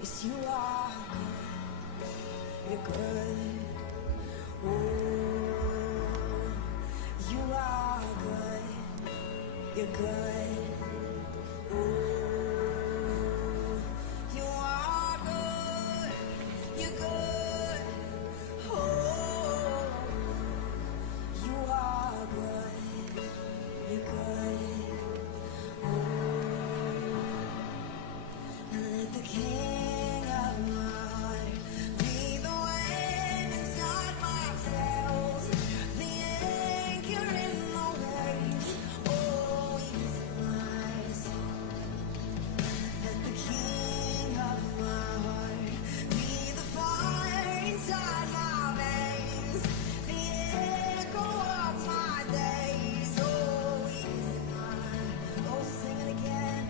Yes, you are good. You're good. Oh, you are good. You're good. Oh, you are good. You're good. Oh, you are good. You're good. And let the King of my heart be the wind inside my sails, the anchor in the waves. Oh, he's my soul. Let the King of my heart be the fire inside my veins, the echo of my days. Oh, he's mine. Oh, sing it again.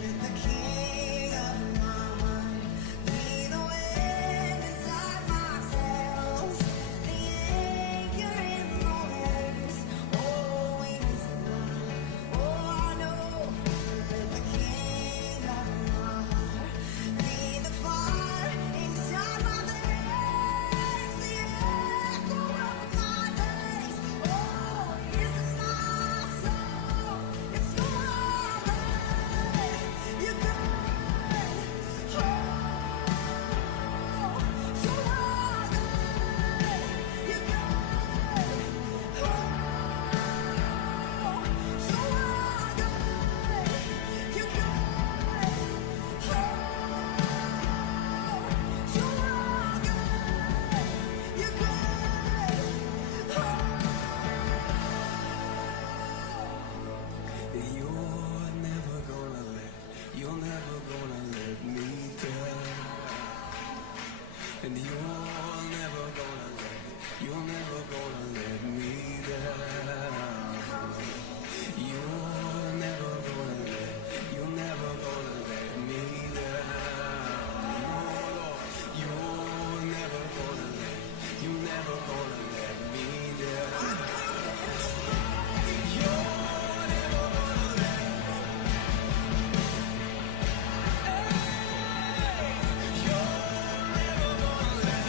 Let the King of my heart be the wind inside my sails, the anchor in the waves. Oh, he's mine. Oh, I know. Let the King of my heart be the fire inside my veins, the echo of my days. Oh, he's my soul. It's you are good. You're good. Oh, you are good. You're good. Oh, you are good. You're good. You're never gonna let me down. And you're never gonna let me down. You're never gonna let me down. You're never gonna let me down. You're never gonna let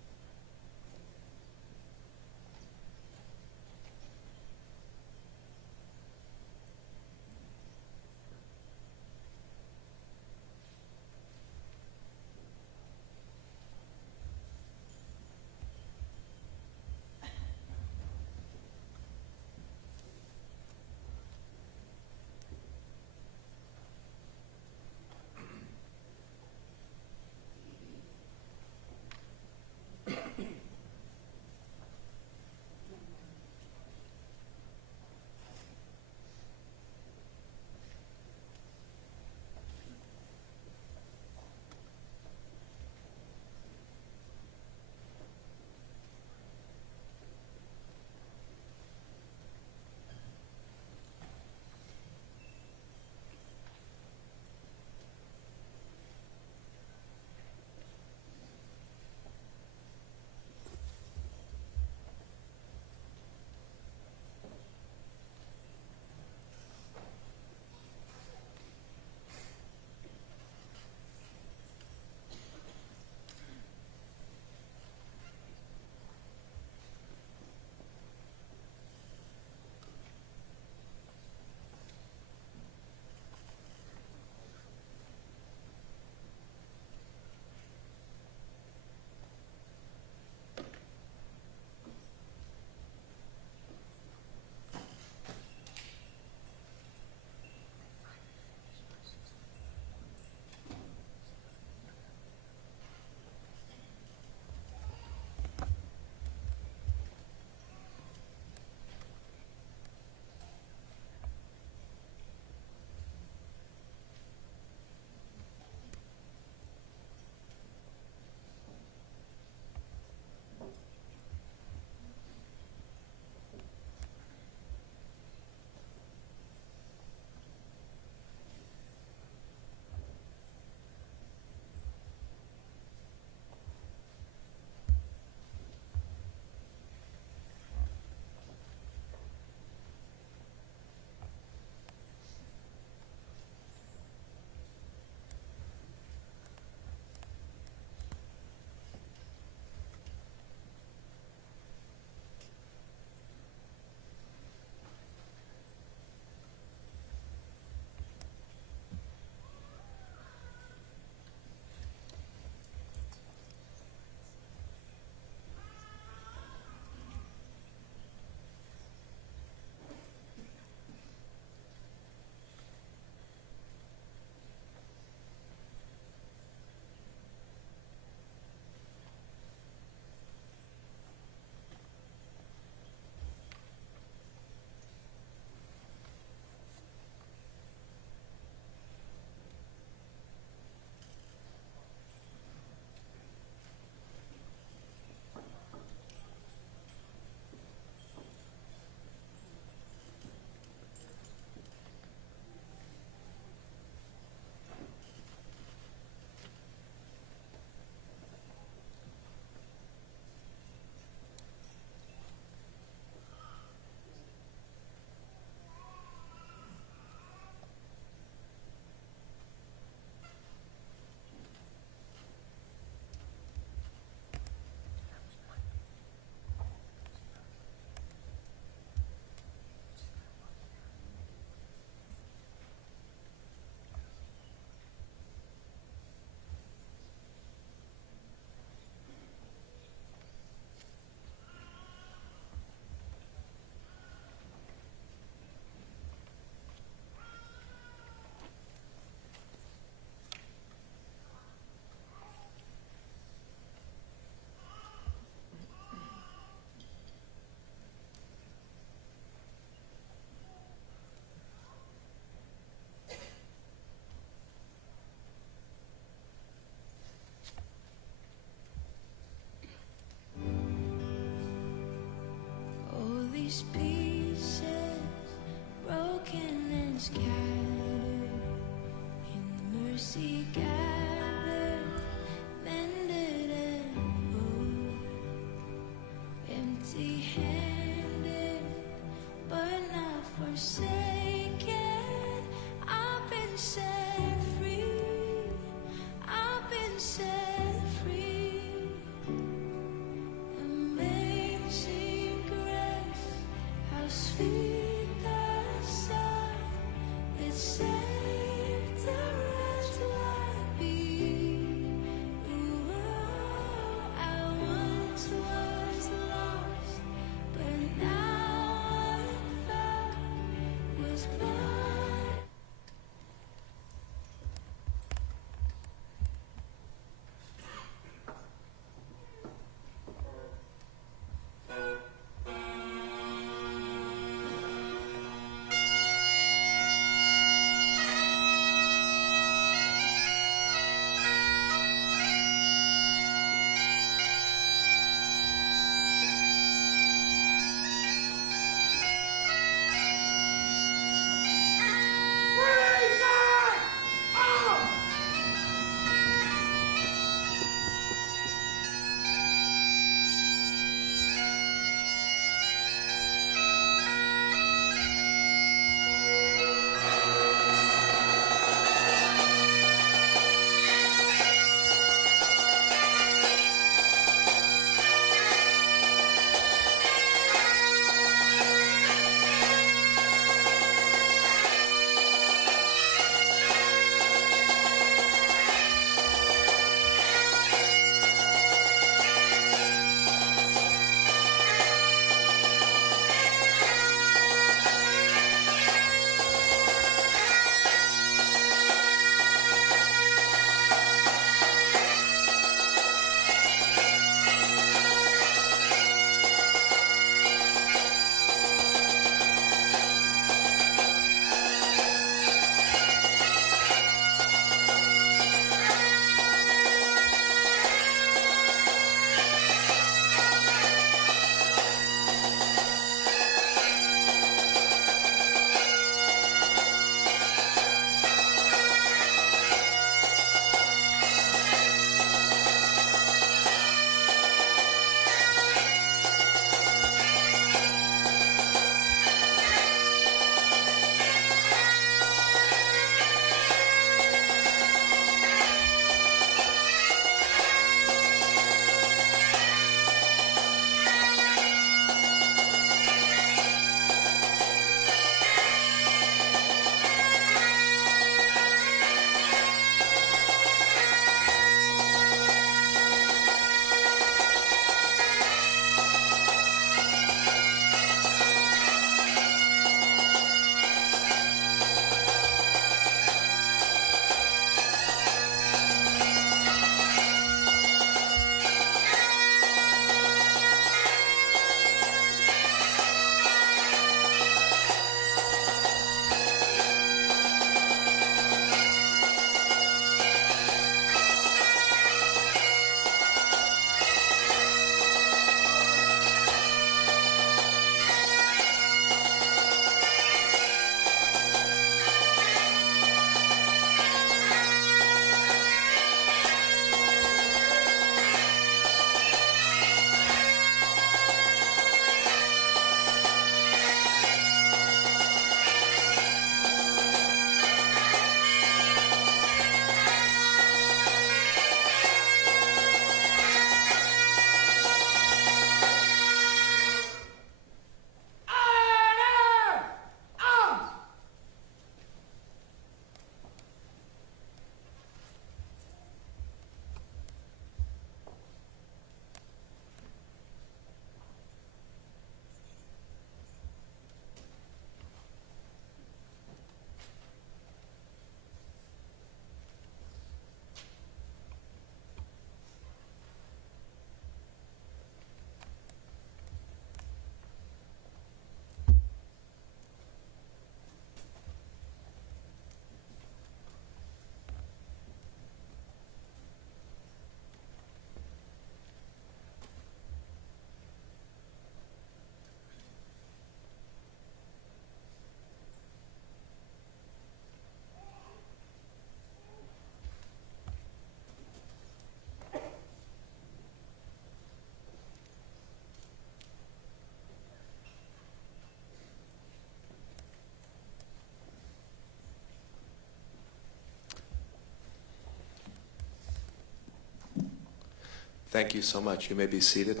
Thank you so much. You may be seated.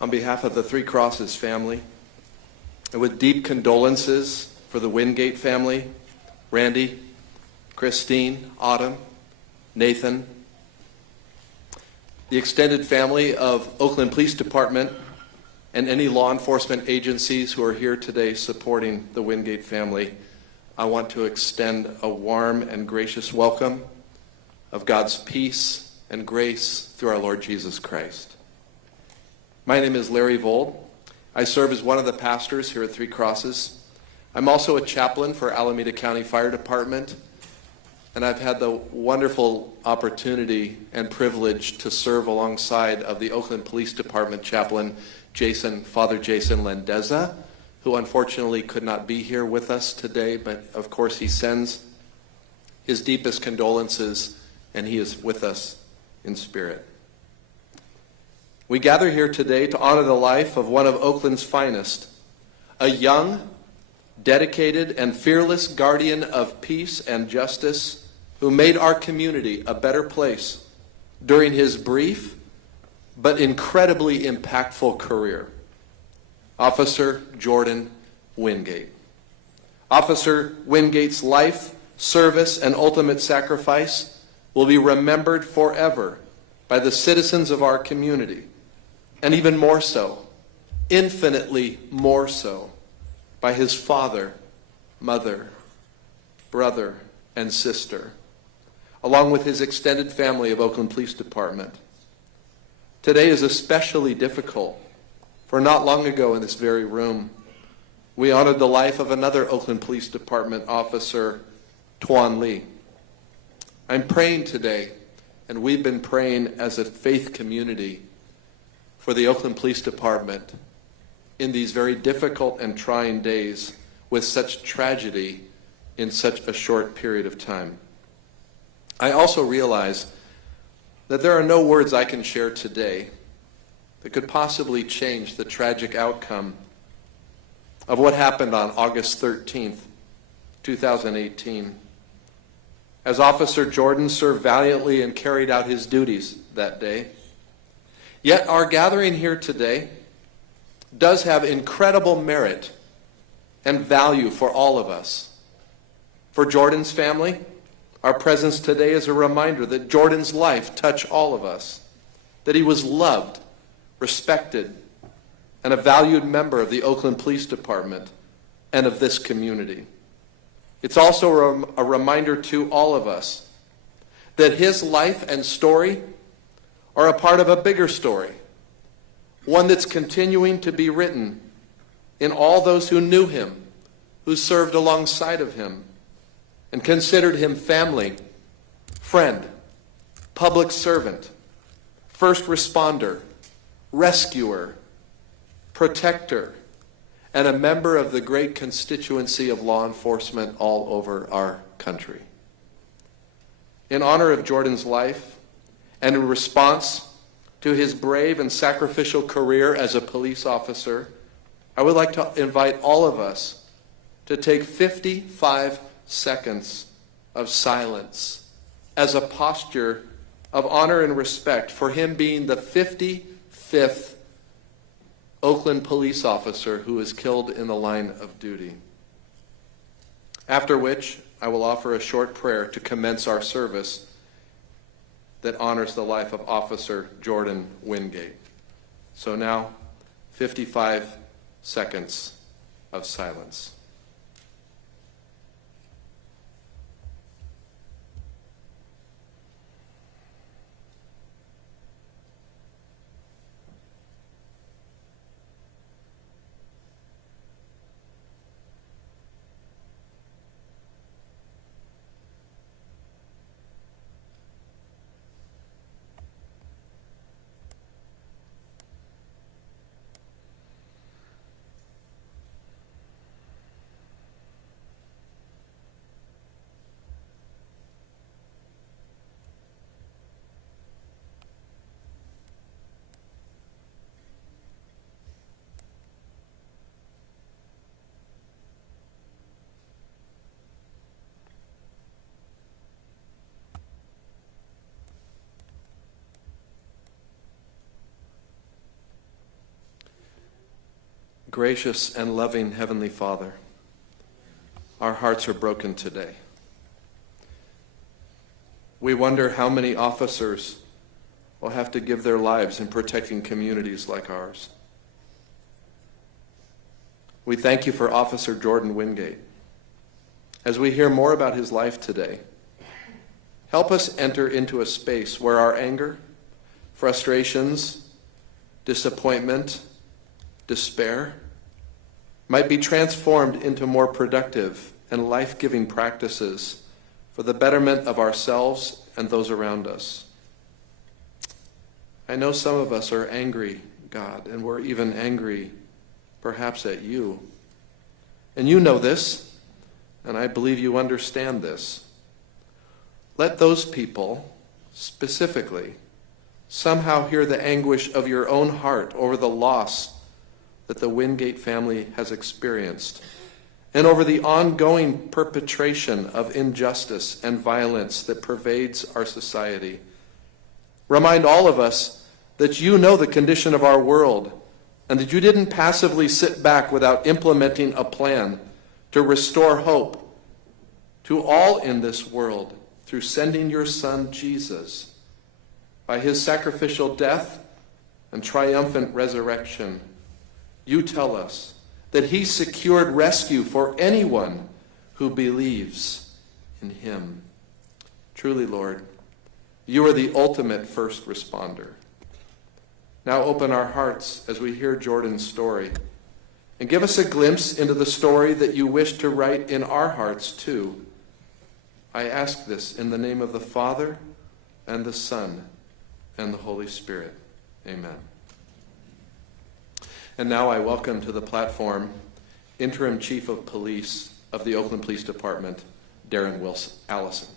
On behalf of the Three Crosses family, and with deep condolences for the Wingate family, Randy, Christine, Autumn, Nathan, the extended family of Oakland Police Department, and any law enforcement agencies who are here today supporting the Wingate family, I want to extend a warm and gracious welcome of God's peace and grace through our Lord Jesus Christ. My name is Larry Vold. I serve as one of the pastors here at Three Crosses. I'm also a chaplain for Alameda County Fire Department, and I've had the wonderful opportunity and privilege to serve alongside of the Oakland Police Department chaplain, Father Jason Lendeza, who unfortunately could not be here with us today, but of course he sends his deepest condolences, and he is with us in spirit. We gather here today to honor the life of one of Oakland's finest, a young, dedicated, and fearless guardian of peace and justice who made our community a better place during his brief but incredibly impactful career. Officer Jordan Wingate. Officer Wingate's life, service, and ultimate sacrifice will be remembered forever by the citizens of our community. And even more so, infinitely more so, by his father, mother, brother, and sister, along with his extended family of Oakland Police Department. Today is especially difficult, for not long ago in this very room, we honored the life of another Oakland Police Department officer, Tuan Lee. I'm praying today, and we've been praying as a faith community for the Oakland Police Department in these very difficult and trying days with such tragedy in such a short period of time. I also realize that there are no words I can share today that could possibly change the tragic outcome of what happened on August 13th, 2018. As Officer Jordan served valiantly and carried out his duties that day. Yet our gathering here today does have incredible merit and value for all of us. For Jordan's family, our presence today is a reminder that Jordan's life touched all of us, that he was loved, respected, and a valued member of the Oakland Police Department and of this community. It's also a reminder to all of us that his life and story are a part of a bigger story, one that's continuing to be written in all those who knew him, who served alongside of him, and considered him family, friend, public servant, first responder, rescuer, protector, and a member of the great constituency of law enforcement all over our country. In honor of Jordan's life, and in response to his brave and sacrificial career as a police officer, I would like to invite all of us to take 55 seconds of silence as a posture of honor and respect for him being the 55th Oakland police officer who was killed in the line of duty. After which, I will offer a short prayer to commence our service that honors the life of Officer Jordan Wingate. So now, 55 seconds of silence. Gracious and loving Heavenly Father, our hearts are broken today. We wonder how many officers will have to give their lives in protecting communities like ours. We thank you for Officer Jordan Wingate. As we hear more about his life today, help us enter into a space where our anger, frustrations, disappointment, despair might be transformed into more productive and life-giving practices for the betterment of ourselves and those around us. I know some of us are angry, God, and we're even angry perhaps at you. And you know this, and I believe you understand this. Let those people, specifically, somehow hear the anguish of your own heart over the loss that the Wingate family has experienced, and over the ongoing perpetration of injustice and violence that pervades our society. Remind all of us that you know the condition of our world, and that you didn't passively sit back without implementing a plan to restore hope to all in this world through sending your Son, Jesus, by his sacrificial death and triumphant resurrection. You tell us that he secured rescue for anyone who believes in him. Truly, Lord, you are the ultimate first responder. Now open our hearts as we hear Jordan's story, and give us a glimpse into the story that you wish to write in our hearts too. I ask this in the name of the Father, and the Son, and the Holy Spirit. Amen. And now I welcome to the platform Interim Chief of Police of the Oakland Police Department, Darren Allison.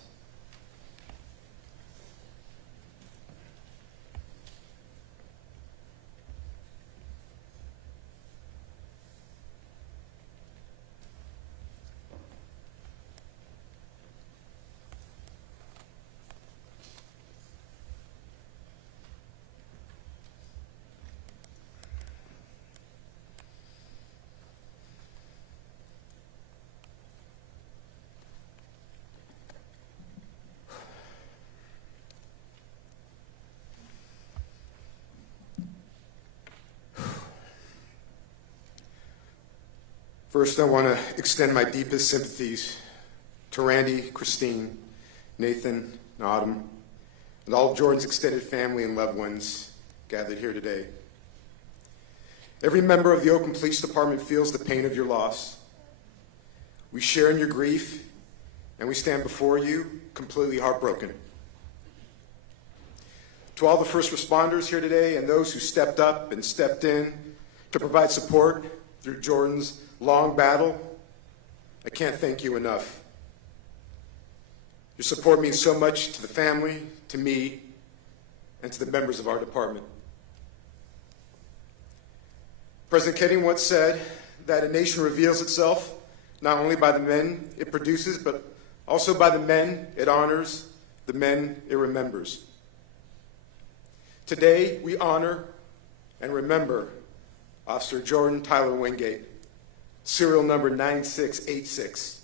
First, I want to extend my deepest sympathies to Randy, Christine, Nathan, and Autumn, and all of Jordan's extended family and loved ones gathered here today. Every member of the Oakland Police Department feels the pain of your loss. We share in your grief, and we stand before you completely heartbroken. To all the first responders here today and those who stepped up and stepped in to provide support through Jordan's long battle, I can't thank you enough. Your support means so much to the family, to me, and to the members of our department. President Kedding once said that a nation reveals itself not only by the men it produces, but also by the men it honors, the men it remembers. Today, we honor and remember Officer Jordan Tyler Wingate, serial number 9686,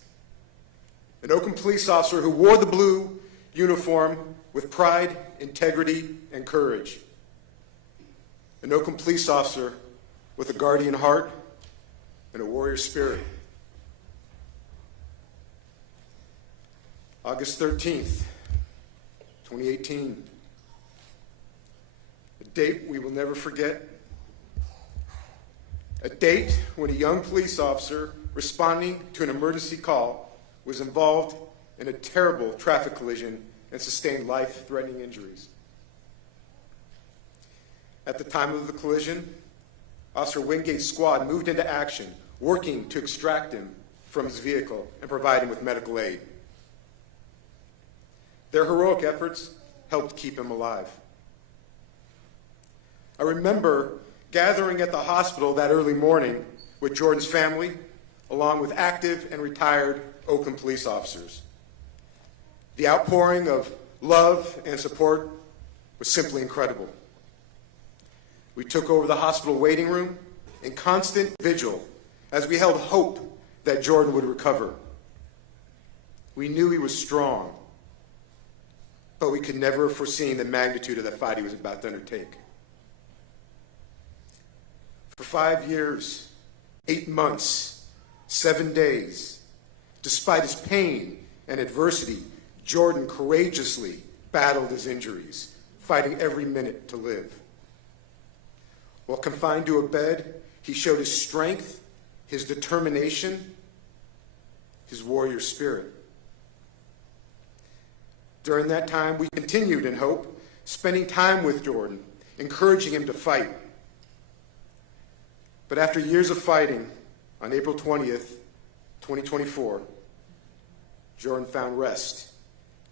an Oakland police officer who wore the blue uniform with pride, integrity, and courage. An Oakland police officer with a guardian heart and a warrior spirit. August 13th, 2018, a date we will never forget. A date when a young police officer responding to an emergency call was involved in a terrible traffic collision and sustained life-threatening injuries. At the time of the collision, Officer Wingate's squad moved into action, working to extract him from his vehicle and provide him with medical aid. Their heroic efforts helped keep him alive. I remember gathering at the hospital that early morning with Jordan's family, along with active and retired Oakland police officers. The outpouring of love and support was simply incredible. We took over the hospital waiting room, in constant vigil as we held hope that Jordan would recover. We knew he was strong, but we could never have foreseen the magnitude of the fight he was about to undertake. For 5 years, 8 months, 7 days, despite his pain and adversity, Jordan courageously battled his injuries, fighting every minute to live. While confined to a bed, he showed his strength, his determination, his warrior spirit. During that time, we continued in hope, spending time with Jordan, encouraging him to fight. But after years of fighting, on April 20th, 2024, Jordan found rest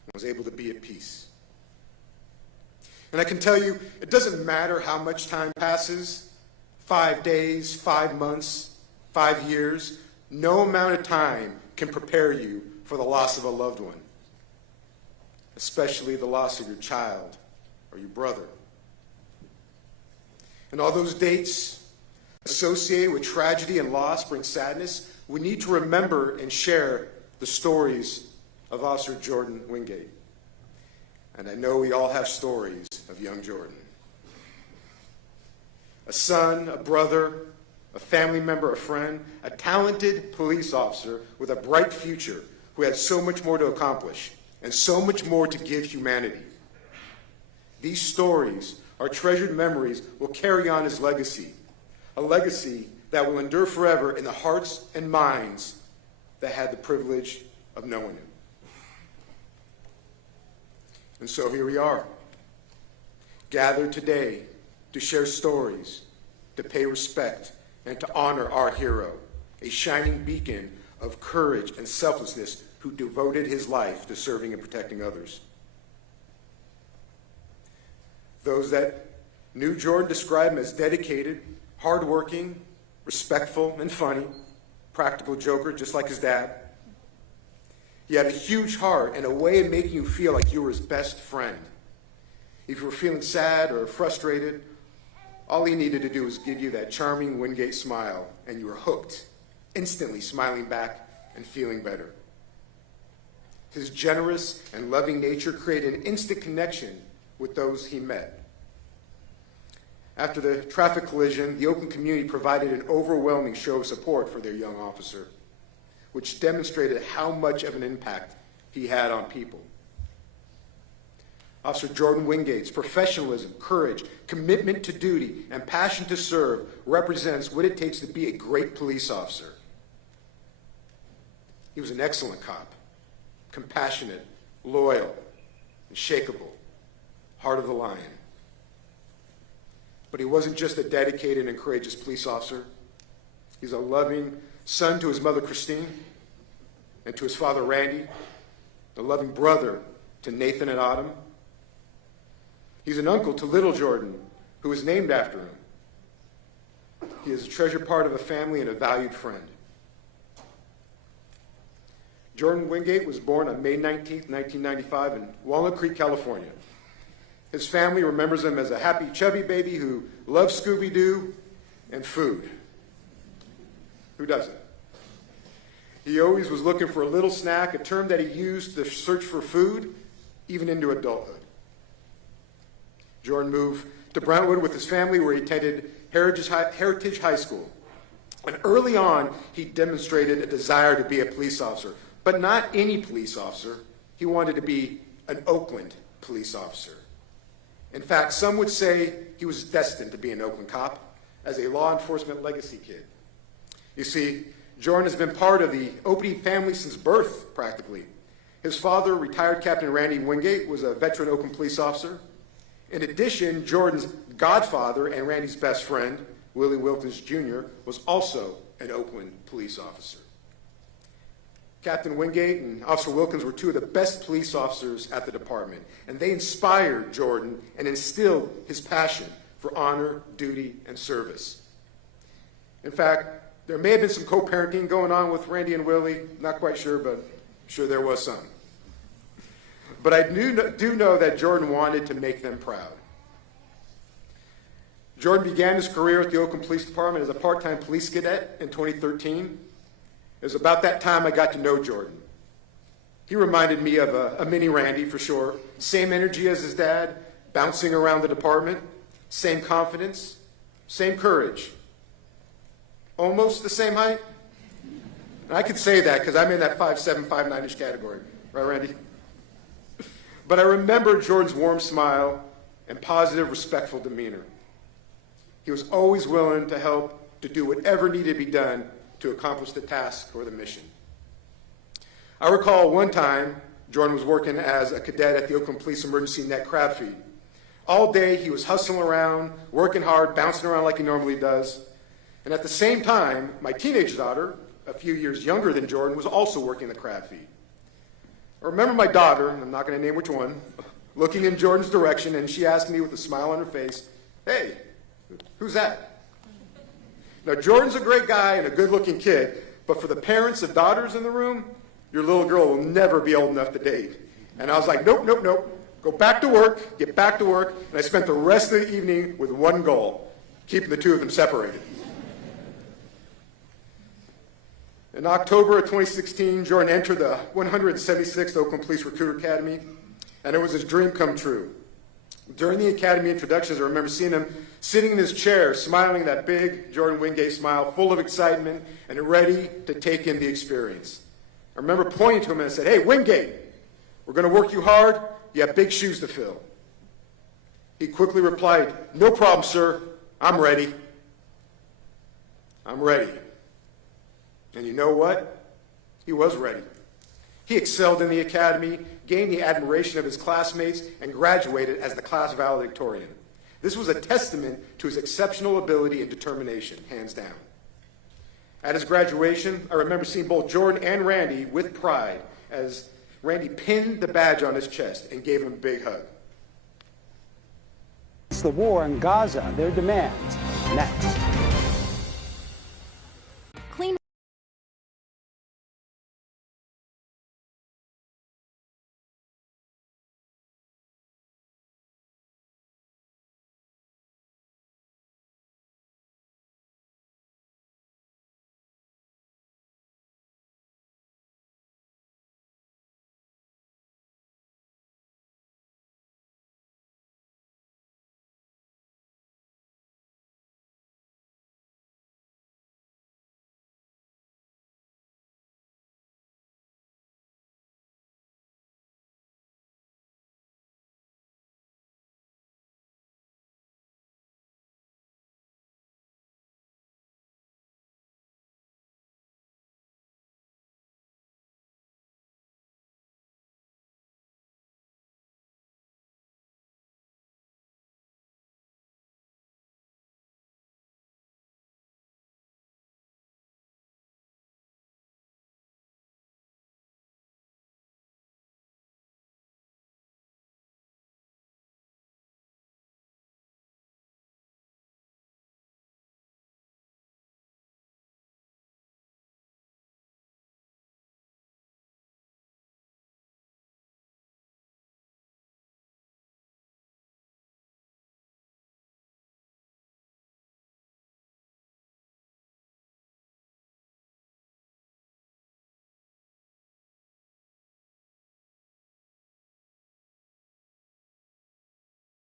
and was able to be at peace. And I can tell you, it doesn't matter how much time passes, 5 days, 5 months, 5 years, no amount of time can prepare you for the loss of a loved one, especially the loss of your child or your brother. And all those dates associated with tragedy and loss bring sadness. We need to remember and share the stories of Officer Jordan Wingate. And I know we all have stories of young Jordan. A son, a brother, a family member, a friend, a talented police officer with a bright future who had so much more to accomplish and so much more to give humanity. These stories, our treasured memories, will carry on his legacy, a legacy that will endure forever in the hearts and minds that had the privilege of knowing him. And so here we are, gathered today to share stories, to pay respect, and to honor our hero, a shining beacon of courage and selflessness who devoted his life to serving and protecting others. Those that knew Jordan described him as dedicated, hardworking, respectful, and funny, practical joker just like his dad. He had a huge heart and a way of making you feel like you were his best friend. If you were feeling sad or frustrated, all he needed to do was give you that charming Wingate smile, and you were hooked, instantly smiling back and feeling better. His generous and loving nature created an instant connection with those he met. After the traffic collision, the Oakland community provided an overwhelming show of support for their young officer, which demonstrated how much of an impact he had on people. Officer Jordan Wingate's professionalism, courage, commitment to duty, and passion to serve represents what it takes to be a great police officer. He was an excellent cop, compassionate, loyal, unshakable, heart of the lion. But he wasn't just a dedicated and courageous police officer. He's a loving son to his mother, Christine, and to his father, Randy, a loving brother to Nathan and Autumn. He's an uncle to little Jordan, who is named after him. He is a treasured part of a family and a valued friend. Jordan Wingate was born on May 19th, 1995 in Walnut Creek, California. His family remembers him as a happy, chubby baby who loved Scooby-Doo and food. Who doesn't? He always was looking for a little snack, a term that he used to search for food, even into adulthood. Jordan moved to Brentwood with his family, where he attended Heritage High School. And early on, he demonstrated a desire to be a police officer, but not any police officer. He wanted to be an Oakland police officer. In fact, some would say he was destined to be an Oakland cop as a law enforcement legacy kid. You see, Jordan has been part of the Oakland family since birth, practically. His father, retired Captain Randy Wingate, was a veteran Oakland police officer. In addition, Jordan's godfather and Randy's best friend, Willie Wilkins Jr., was also an Oakland police officer. Captain Wingate and Officer Wilkins were two of the best police officers at the department, and they inspired Jordan and instilled his passion for honor, duty, and service. In fact, there may have been some co-parenting going on with Randy and Willie, not quite sure, but I'm sure there was some. But I do know that Jordan wanted to make them proud. Jordan began his career at the Oakland Police Department as a part-time police cadet in 2013. It was about that time I got to know Jordan. He reminded me of a mini Randy for sure. Same energy as his dad, bouncing around the department, same confidence, same courage. Almost the same height. And I could say that because I'm in that 5'7", 5'9"-ish category. Right, Randy? But I remember Jordan's warm smile and positive, respectful demeanor. He was always willing to help, to do whatever needed to be done to accomplish the task or the mission. I recall one time Jordan was working as a cadet at the Oakland Police Emergency Net Crab Feed. All day he was hustling around, working hard, bouncing around like he normally does. And at the same time, my teenage daughter, a few years younger than Jordan, was also working the crab feed. I remember my daughter, and I'm not going to name which one, looking in Jordan's direction, and she asked me with a smile on her face, "Hey, who's that?" Now, Jordan's a great guy and a good-looking kid, but for the parents of daughters in the room, your little girl will never be old enough to date. And I was like, nope, nope, nope. Go back to work, get back to work. And I spent the rest of the evening with one goal, keeping the two of them separated. In October of 2016, Jordan entered the 176th Oakland Police Recruit Academy, and it was his dream come true. During the academy introductions, I remember seeing him sitting in his chair, smiling that big Jordan Wingate smile, full of excitement and ready to take in the experience. I remember pointing to him and I said, "Hey, Wingate, we're going to work you hard. You have big shoes to fill." He quickly replied, "No problem, sir. I'm ready. I'm ready." And you know what? He was ready. He excelled in the academy, gained the admiration of his classmates, and graduated as the class valedictorian. This was a testament to his exceptional ability and determination, hands down. At his graduation, I remember seeing both Jordan and Randy with pride as Randy pinned the badge on his chest and gave him a big hug. It's the war in Gaza, their demands. Next. Clean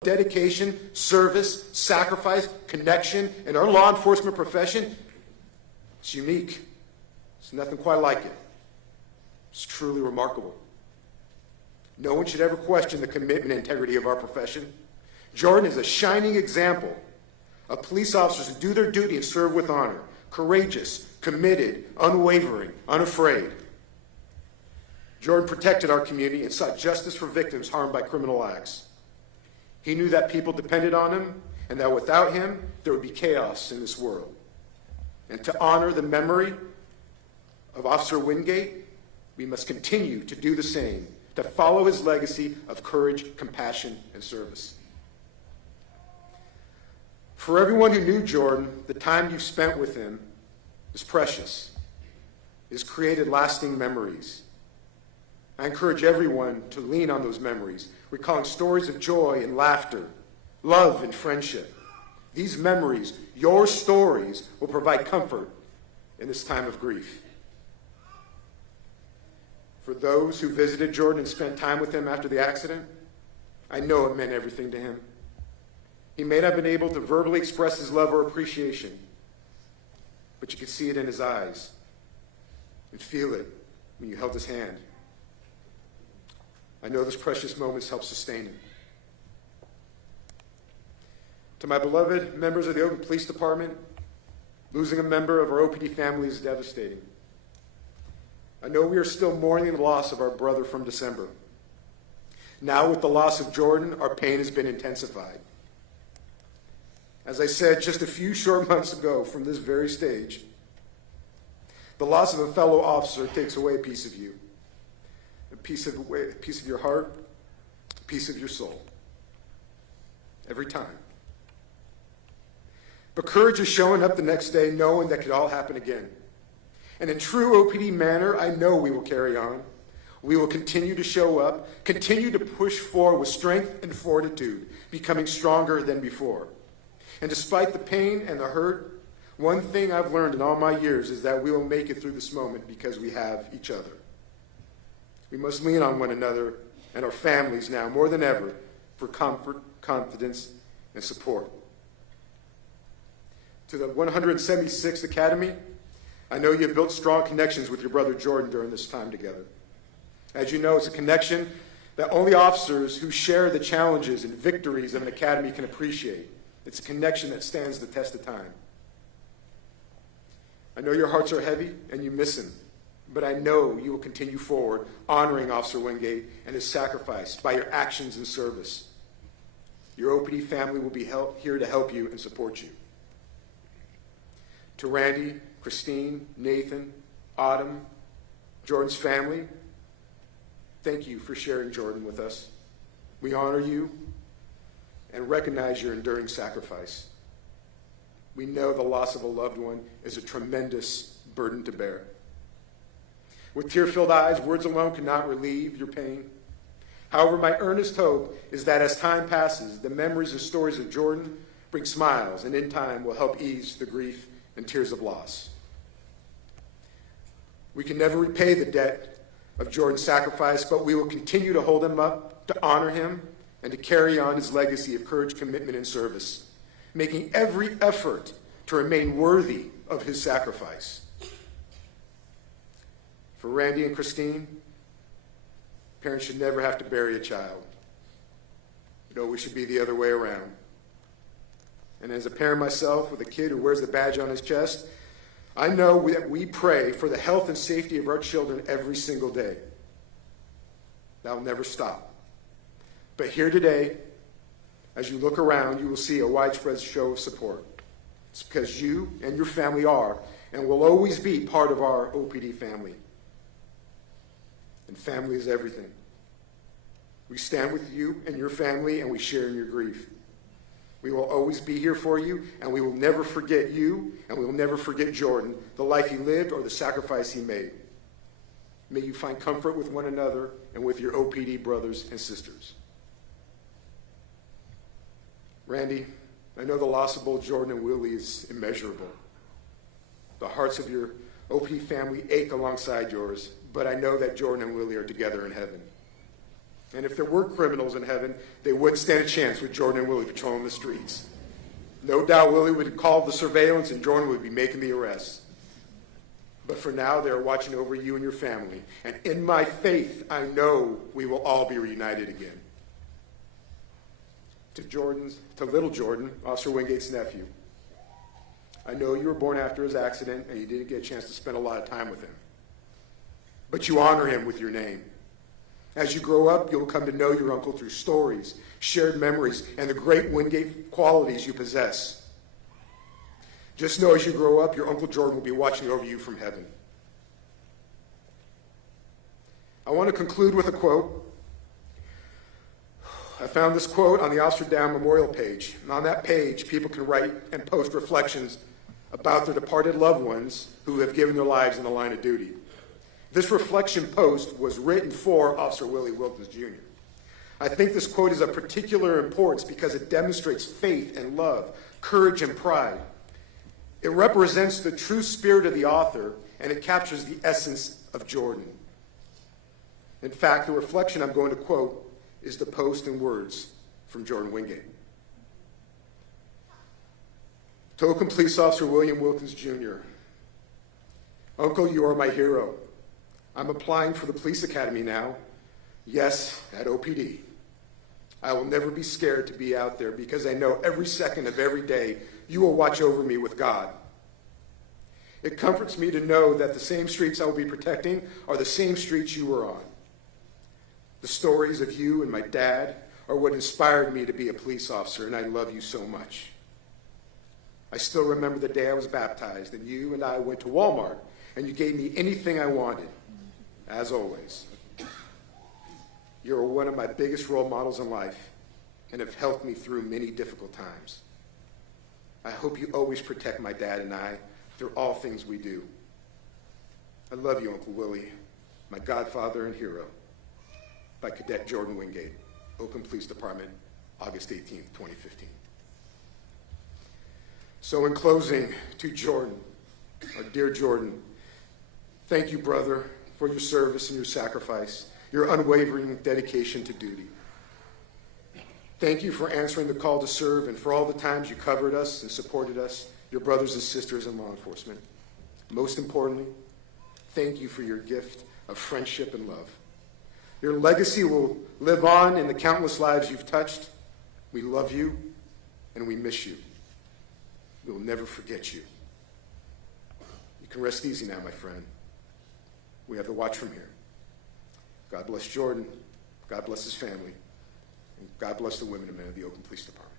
Dedication, service, sacrifice, connection in our law enforcement profession, it's unique. There's nothing quite like it. It's truly remarkable. No one should ever question the commitment and integrity of our profession. Jordan is a shining example of police officers who do their duty and serve with honor, courageous, committed, unwavering, unafraid. Jordan protected our community and sought justice for victims harmed by criminal acts. He knew that people depended on him and that without him, there would be chaos in this world. And to honor the memory of Officer Wingate, we must continue to do the same, to follow his legacy of courage, compassion, and service. For everyone who knew Jordan, the time you've spent with him is precious. It has created lasting memories. I encourage everyone to lean on those memories, recalling stories of joy and laughter, love and friendship, These memories, your stories, will provide comfort in this time of grief. For those who visited Jordan and spent time with him after the accident, I know it meant everything to him. He may not have been able to verbally express his love or appreciation, but you could see it in his eyes and feel it when you held his hand. I know those precious moments helped sustain him. To my beloved members of the Oakland Police Department, losing a member of our OPD family is devastating. I know we are still mourning the loss of our brother from December. Now, with the loss of Jordan, our pain has been intensified. As I said just a few short months ago from this very stage, the loss of a fellow officer takes away a piece of you, a piece of your heart, a piece of your soul. Every time. But courage is showing up the next day knowing that could all happen again. And in true OPD manner, I know we will carry on. We will continue to show up, continue to push forward with strength and fortitude, becoming stronger than before. And despite the pain and the hurt, one thing I've learned in all my years is that we will make it through this moment because we have each other. We must lean on one another and our families now more than ever for comfort, confidence, and support. To the 176th Academy, I know you have built strong connections with your brother Jordan during this time together. As you know, it's a connection that only officers who share the challenges and victories of an academy can appreciate. It's a connection that stands the test of time. I know your hearts are heavy and you miss him, but I know you will continue forward, honoring Officer Wingate and his sacrifice by your actions and service. Your OPD family will be here to help you and support you. To Randy, Christine, Nathan, Autumn, Jordan's family, thank you for sharing Jordan with us. We honor you and recognize your enduring sacrifice. We know the loss of a loved one is a tremendous burden to bear. With tear-filled eyes, words alone cannot relieve your pain. However, my earnest hope is that as time passes, the memories and stories of Jordan bring smiles and in time will help ease the grief and tears of loss. We can never repay the debt of Jordan's sacrifice, but we will continue to hold him up, to honor him, and to carry on his legacy of courage, commitment, and service, making every effort to remain worthy of his sacrifice. For Randy and Christine, parents should never have to bury a child. It always should be the other way around. And as a parent myself with a kid who wears the badge on his chest, I know that we pray for the health and safety of our children every single day. That will never stop. But here today, as you look around, you will see a widespread show of support. It's because you and your family are and will always be part of our OPD family. And family is everything. We stand with you and your family, and we share in your grief. We will always be here for you, and we will never forget you, and we will never forget Jordan, the life he lived or the sacrifice he made. May you find comfort with one another and with your OPD brothers and sisters. Randy, I know the loss of both Jordan and Willie is immeasurable. The hearts of your OPD family ache alongside yours, but I know that Jordan and Willie are together in heaven. And if there were criminals in heaven, they wouldn't stand a chance with Jordan and Willie patrolling the streets. No doubt Willie would call the surveillance and Jordan would be making the arrests. But for now, they are watching over you and your family. And in my faith, I know we will all be reunited again. To little Jordan, Officer Wingate's nephew, I know you were born after his accident and you didn't get a chance to spend a lot of time with him. But you honor him with your name. As you grow up, you'll come to know your uncle through stories, shared memories, and the great Wingate qualities you possess. Just know as you grow up, your Uncle Jordan will be watching over you from heaven. I want to conclude with a quote. I found this quote on the Officer Down Memorial page. And on that page, people can write and post reflections about their departed loved ones who have given their lives in the line of duty. This reflection post was written for Officer Willie Wilkins, Jr. I think this quote is of particular importance because it demonstrates faith and love, courage and pride. It represents the true spirit of the author, and it captures the essence of Jordan. In fact, the reflection I'm going to quote is the post and words from Jordan Wingate. To Oakland Police Officer William Wilkins, Jr. Uncle, you are my hero. I'm applying for the police academy now. Yes, at OPD. I will never be scared to be out there because I know every second of every day you will watch over me with God. It comforts me to know that the same streets I will be protecting are the same streets you were on. The stories of you and my dad are what inspired me to be a police officer, and I love you so much. I still remember the day I was baptized, and you and I went to Walmart, and you gave me anything I wanted, as always. You're one of my biggest role models in life and have helped me through many difficult times. I hope you always protect my dad and I through all things we do. I love you, Uncle Willie, my godfather and hero. By Cadet Jordan Wingate, Oakland Police Department, August 18th, 2015. So in closing, to Jordan, our dear Jordan, thank you, brother, for your service and your sacrifice, your unwavering dedication to duty. Thank you for answering the call to serve and for all the times you covered us and supported us, your brothers and sisters in law enforcement. Most importantly, thank you for your gift of friendship and love. Your legacy will live on in the countless lives you've touched. We love you and we miss you. We will never forget you. You can rest easy now, my friend. We have the watch from here. God bless Jordan, God bless his family, and God bless the women and men of the Oakland Police Department.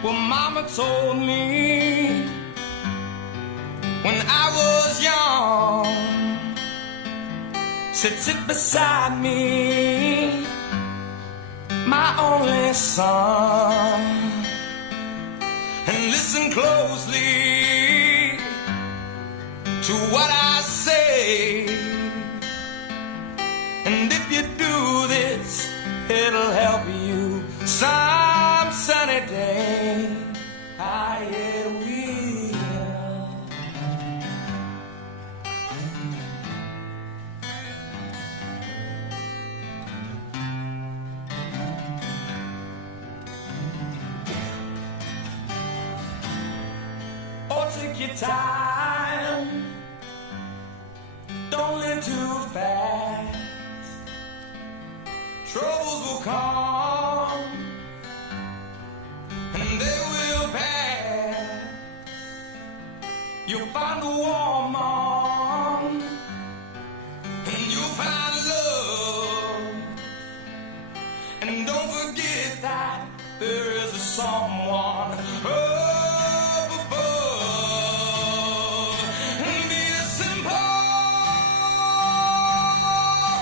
Well, Mama told me when I was young, said sit beside me, my only son, and listen closely to what I say, and if you do this, it'll help you some sunny day. I will. Oh, take your time. Don't live too fast. Troubles will come, and they will pass. You'll find a warm arm, and you'll find love. And don't forget that there is a someone up above. And be a simple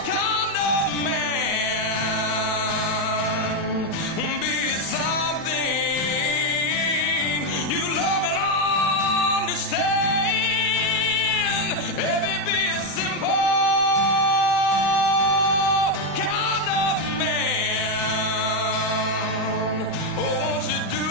kind of man. Be something you love and understand. Baby, be a simple kind of man. Oh, won't you do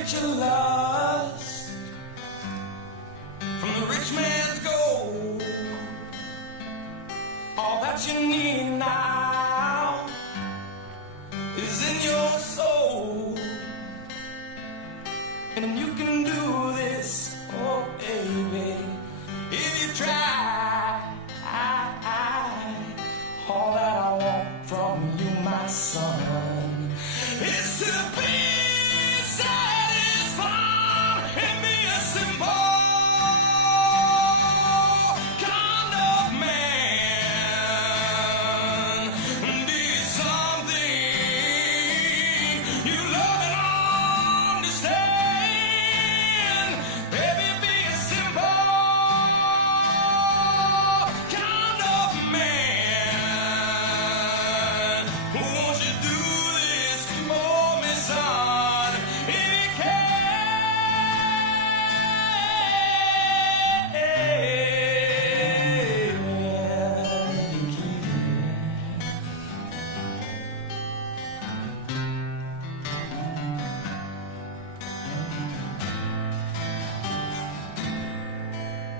get your lust from the rich man's gold. All that you need now is in your soul. And you can do this, oh baby, if you try. All that I want from you, my son, is to be satisfied and be a simple kind of man. Be something you love and understand. Baby, be a simple kind of man. Won't you do this for me, son, if you can?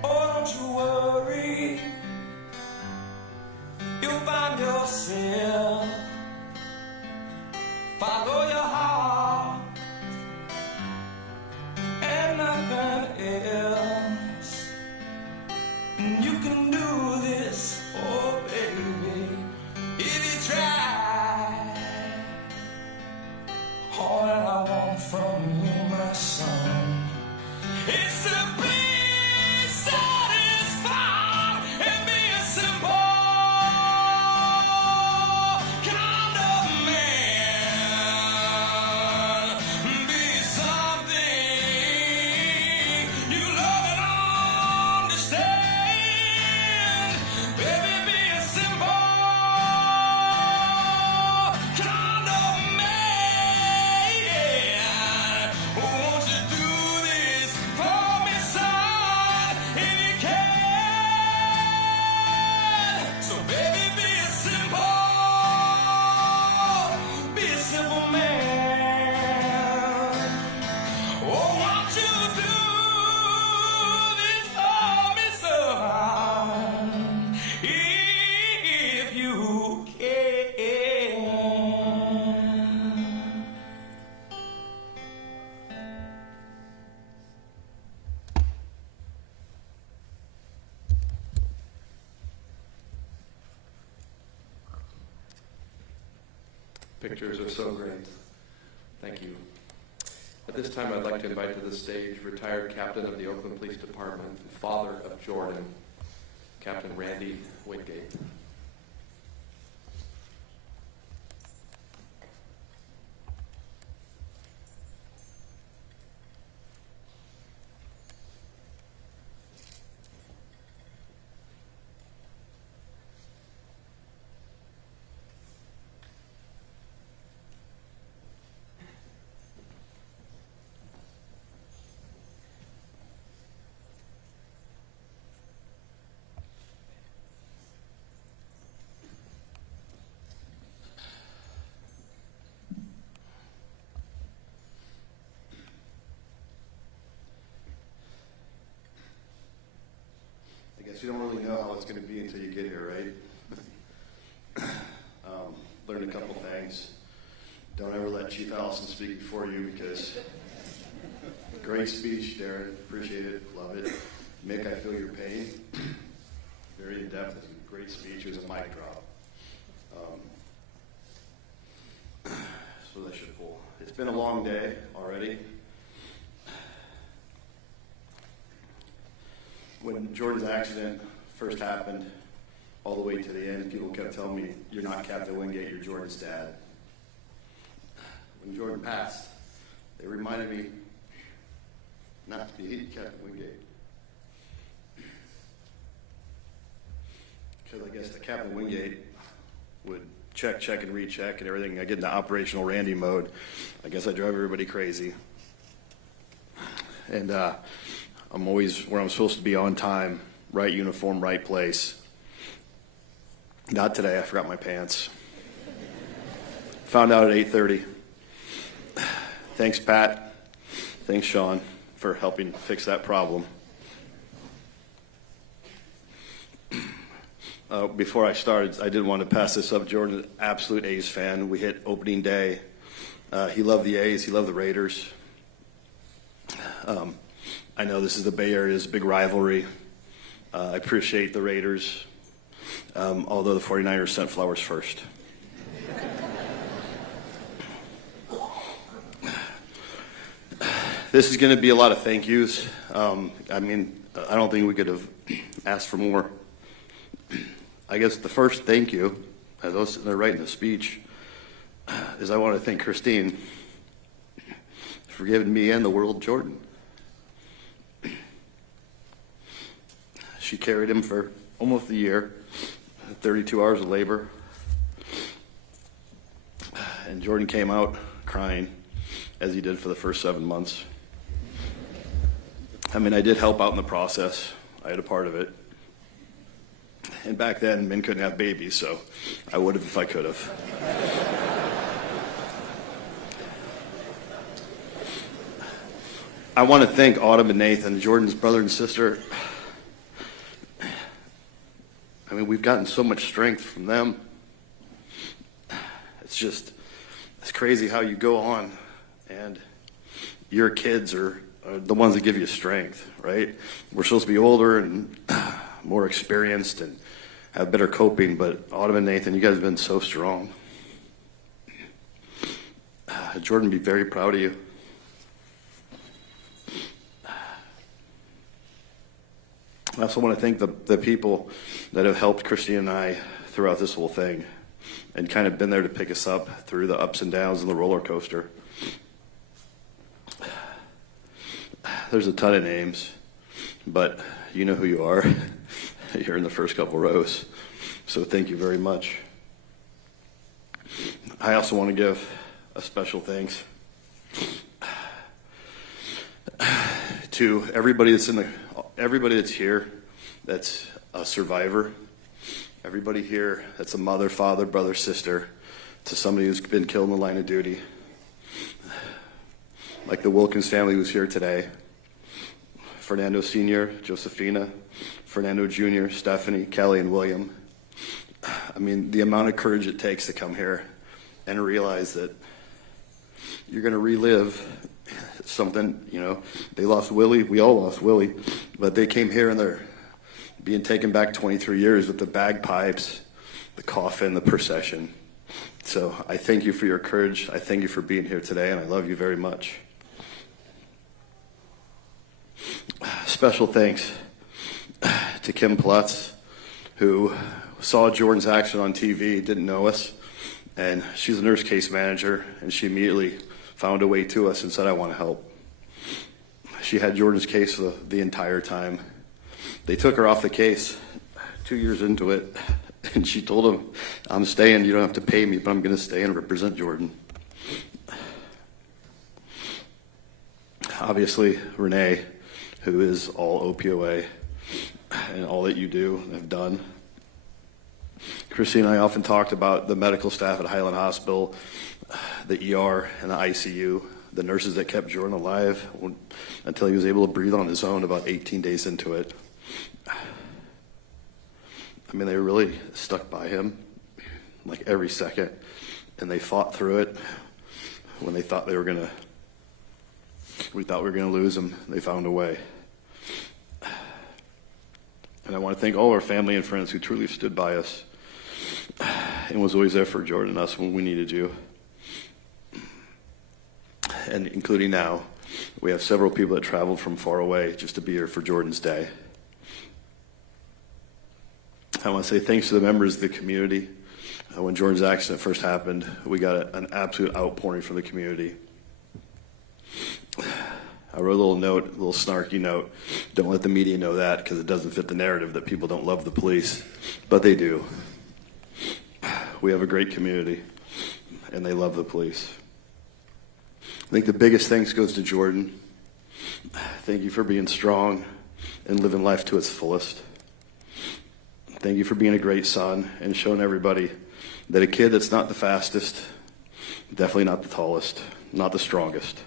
Oh, don't you worry, you'll find yourself. Follow your heart and nothing else. And you can do this, oh baby, if you try. All that I want from you, my son, is to be satisfied and be a simple kind of man. Be something you love and understand. Baby, be a simple kind of man. Won't you do this for me, son, if you can? So baby, be a simple man. Oh, won't you do this for me, son, if you can? Pictures are so great. Thank you. At this time, I'd like to invite to the stage retired captain of the Oakland Police Department and father of Jordan, Captain Randy Wingate. I guess you don't really know how it's going to be until you get here, right? Learned a couple things. Don't ever let Chief Allison speak before you, because great speech, Darren. Appreciate it. Love it. Mick, I feel your pain. Very in-depth. It was a great speech. It was a mic drop. So that should pull. It's been a long day already. When Jordan's accident first happened, all the way to the end, people kept telling me, "You're not Captain Wingate, you're Jordan's dad." When Jordan passed, they reminded me not to be Captain Wingate. Because I guess the Captain Wingate would check, and recheck and everything. I get into operational Randy mode. I guess I drive everybody crazy. And I'm always where I'm supposed to be on time, right uniform, right place. Not today, I forgot my pants. Found out at 8:30. Thanks, Pat. Thanks, Sean, for helping fix that problem. Before I started, I did want to pass this up. Jordan, absolute A's fan. We hit opening day. He loved the A's. He loved the Raiders. I know this is the Bay Area's big rivalry. I appreciate the Raiders, although the 49ers sent flowers first. This is going to be a lot of thank yous. I mean, I don't think we could have asked for more. I guess the first thank you, as I was sitting there writing the speech, is I want to thank Christine for giving me and the world Jordan. She carried him for almost a year, 32 hours of labor. And Jordan came out crying, as he did for the first 7 months. I mean, I did help out in the process. I had a part of it. And back then, men couldn't have babies, so I would have if I could have. I want to thank Autumn and Nathan, Jordan's brother and sister. I mean, we've gotten so much strength from them. It's crazy how you go on and your kids are the ones that give you strength, right? We're supposed to be older and more experienced and have better coping, but Autumn and Nathan, you guys have been so strong. Jordan, be very proud of you. I also want to thank the people that have helped Christine and I throughout this whole thing and kind of been there to pick us up through the ups and downs and the roller coaster. There's a ton of names, but you know who you are. You're in the first couple rows, so thank you very much. I also want to give a special thanks to everybody that's here, that's a survivor, everybody here that's a mother, father, brother, sister, to somebody who's been killed in the line of duty, like the Wilkins family who's here today, Fernando Sr., Josephina, Fernando Jr., Stephanie, Kelly, and William. I mean, the amount of courage it takes to come here and realize that you're going to relive something, you know. They lost Willie, we all lost Willie, but they came here and they're being taken back 23 years with the bagpipes, the coffin, the procession. So I thank you for your courage. I thank you for being here today, and I love you very much. Special thanks to Kim Plutz, who saw Jordan's action on TV, didn't know us, and she's a nurse case manager, and she immediately found a way to us and said, I want to help. She had Jordan's case the entire time. They took her off the case 2 years into it, and she told him, I'm staying, you don't have to pay me, but I'm going to stay and represent Jordan. Obviously, Renee, who is all OPOA and all that you do and have done. Christy and I often talked about the medical staff at Highland Hospital, the ER and the ICU, the nurses that kept Jordan alive until he was able to breathe on his own about 18 days into it. I mean, they really stuck by him like every second, and they fought through it when they thought we were going to lose him. They found a way. And I want to thank all our family and friends who truly stood by us and was always there for Jordan and us when we needed you. And including now, we have several people that traveled from far away just to be here for Jordan's day. I want to say thanks to the members of the community. When Jordan's accident first happened, we got an absolute outpouring from the community. I wrote a little note, a little snarky note. Don't let the media know that because it doesn't fit the narrative that people don't love the police, but they do. We have a great community, and they love the police. I think the biggest thanks goes to Jordan. Thank you for being strong and living life to its fullest. Thank you for being a great son and showing everybody that a kid that's not the fastest, definitely not the tallest, not the strongest,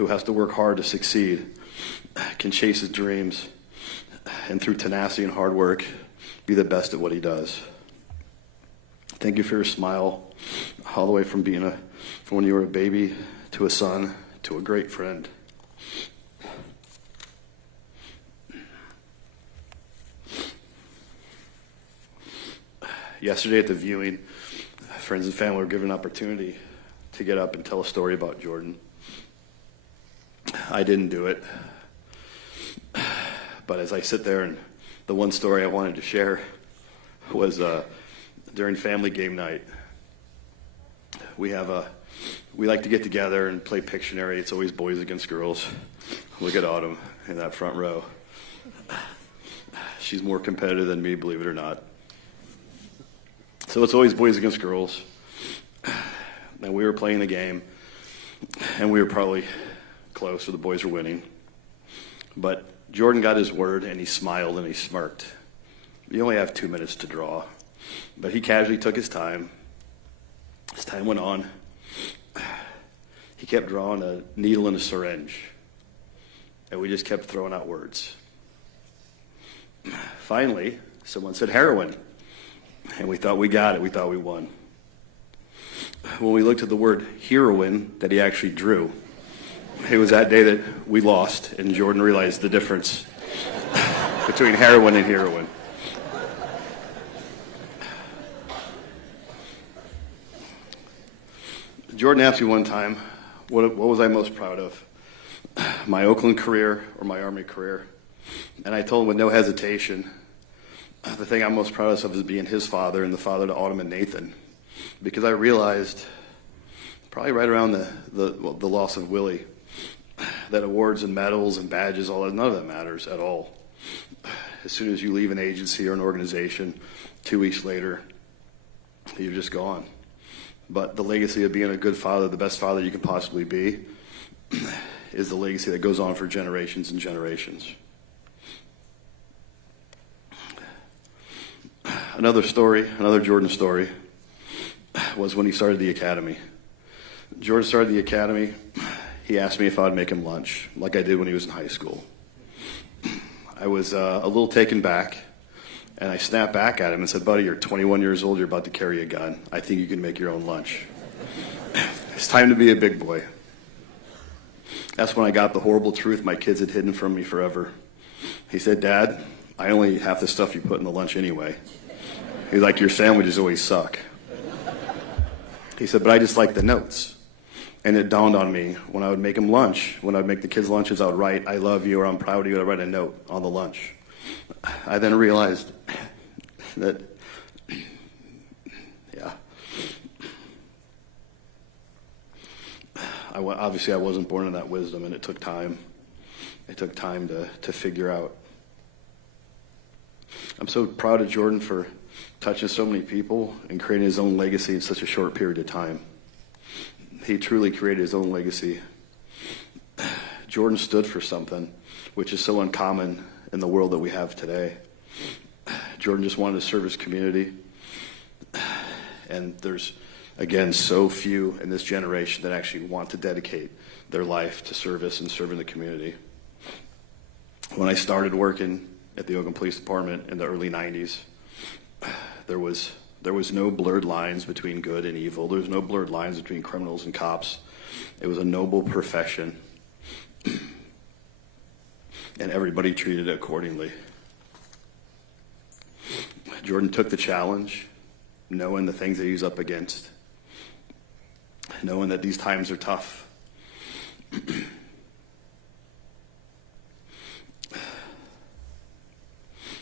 who has to work hard to succeed can chase his dreams and through tenacity and hard work be the best at what he does. Thank you for your smile, all the way from from when you were a baby to a son to a great friend. Yesterday at the viewing, friends and family were given an opportunity to get up and tell a story about Jordan. I didn't do it, but as I sit there, and the one story I wanted to share was during family game night. We like to get together and play Pictionary. It's always boys against girls. Look at Autumn in that front row. She's more competitive than me, believe it or not. So it's always boys against girls. And we were playing the game, and we were probably close, so the boys were winning. But Jordan got his word, and he smiled and he smirked. You only have 2 minutes to draw. But he casually took his time. As time went on, he kept drawing a needle and a syringe. And we just kept throwing out words. Finally, someone said heroin. And we thought we got it. We thought we won. When we looked at the word heroin that he actually drew, it was that day that we lost, and Jordan realized the difference between heroin and heroin. Jordan asked me one time, what was I most proud of? My Oakland career or my Army career? And I told him with no hesitation, the thing I'm most proud of is being his father and the father to Autumn and Nathan. Because I realized, probably right around the loss of Willie, that awards and medals and badges, all that, none of that matters at all. As soon as you leave an agency or an organization, 2 weeks later, you're just gone. But the legacy of being a good father, the best father you can possibly be, is the legacy that goes on for generations and generations. Another story, another Jordan story, was when he started the academy. Jordan started the academy. He asked me if I would make him lunch, like I did when he was in high school. I was a little taken back, and I snapped back at him and said, "Buddy, you're 21 years old, you're about to carry a gun. I think you can make your own lunch. It's time to be a big boy." That's when I got the horrible truth my kids had hidden from me forever. He said, "Dad, I only eat half the stuff you put in the lunch anyway." He's like, "Your sandwiches always suck." He said, "But I just like the notes." And it dawned on me, when I would make him lunch, when I would make the kids lunches, I would write, "I love you," or "I'm proud of you," and I'd write a note on the lunch. I then realized that, obviously I wasn't born in that wisdom, and it took time. It took time to figure out. I'm so proud of Jordan for touching so many people and creating his own legacy in such a short period of time. He truly created his own legacy. Jordan stood for something which is so uncommon in the world that we have today. Jordan just wanted to serve his community. And there's, again, so few in this generation that actually want to dedicate their life to service and serving the community. When I started working at the Oakland Police Department in the early 90s, there was no blurred lines between good and evil. There was no blurred lines between criminals and cops. It was a noble profession, and everybody treated it accordingly. Jordan took the challenge, knowing the things that he was up against, knowing that these times are tough.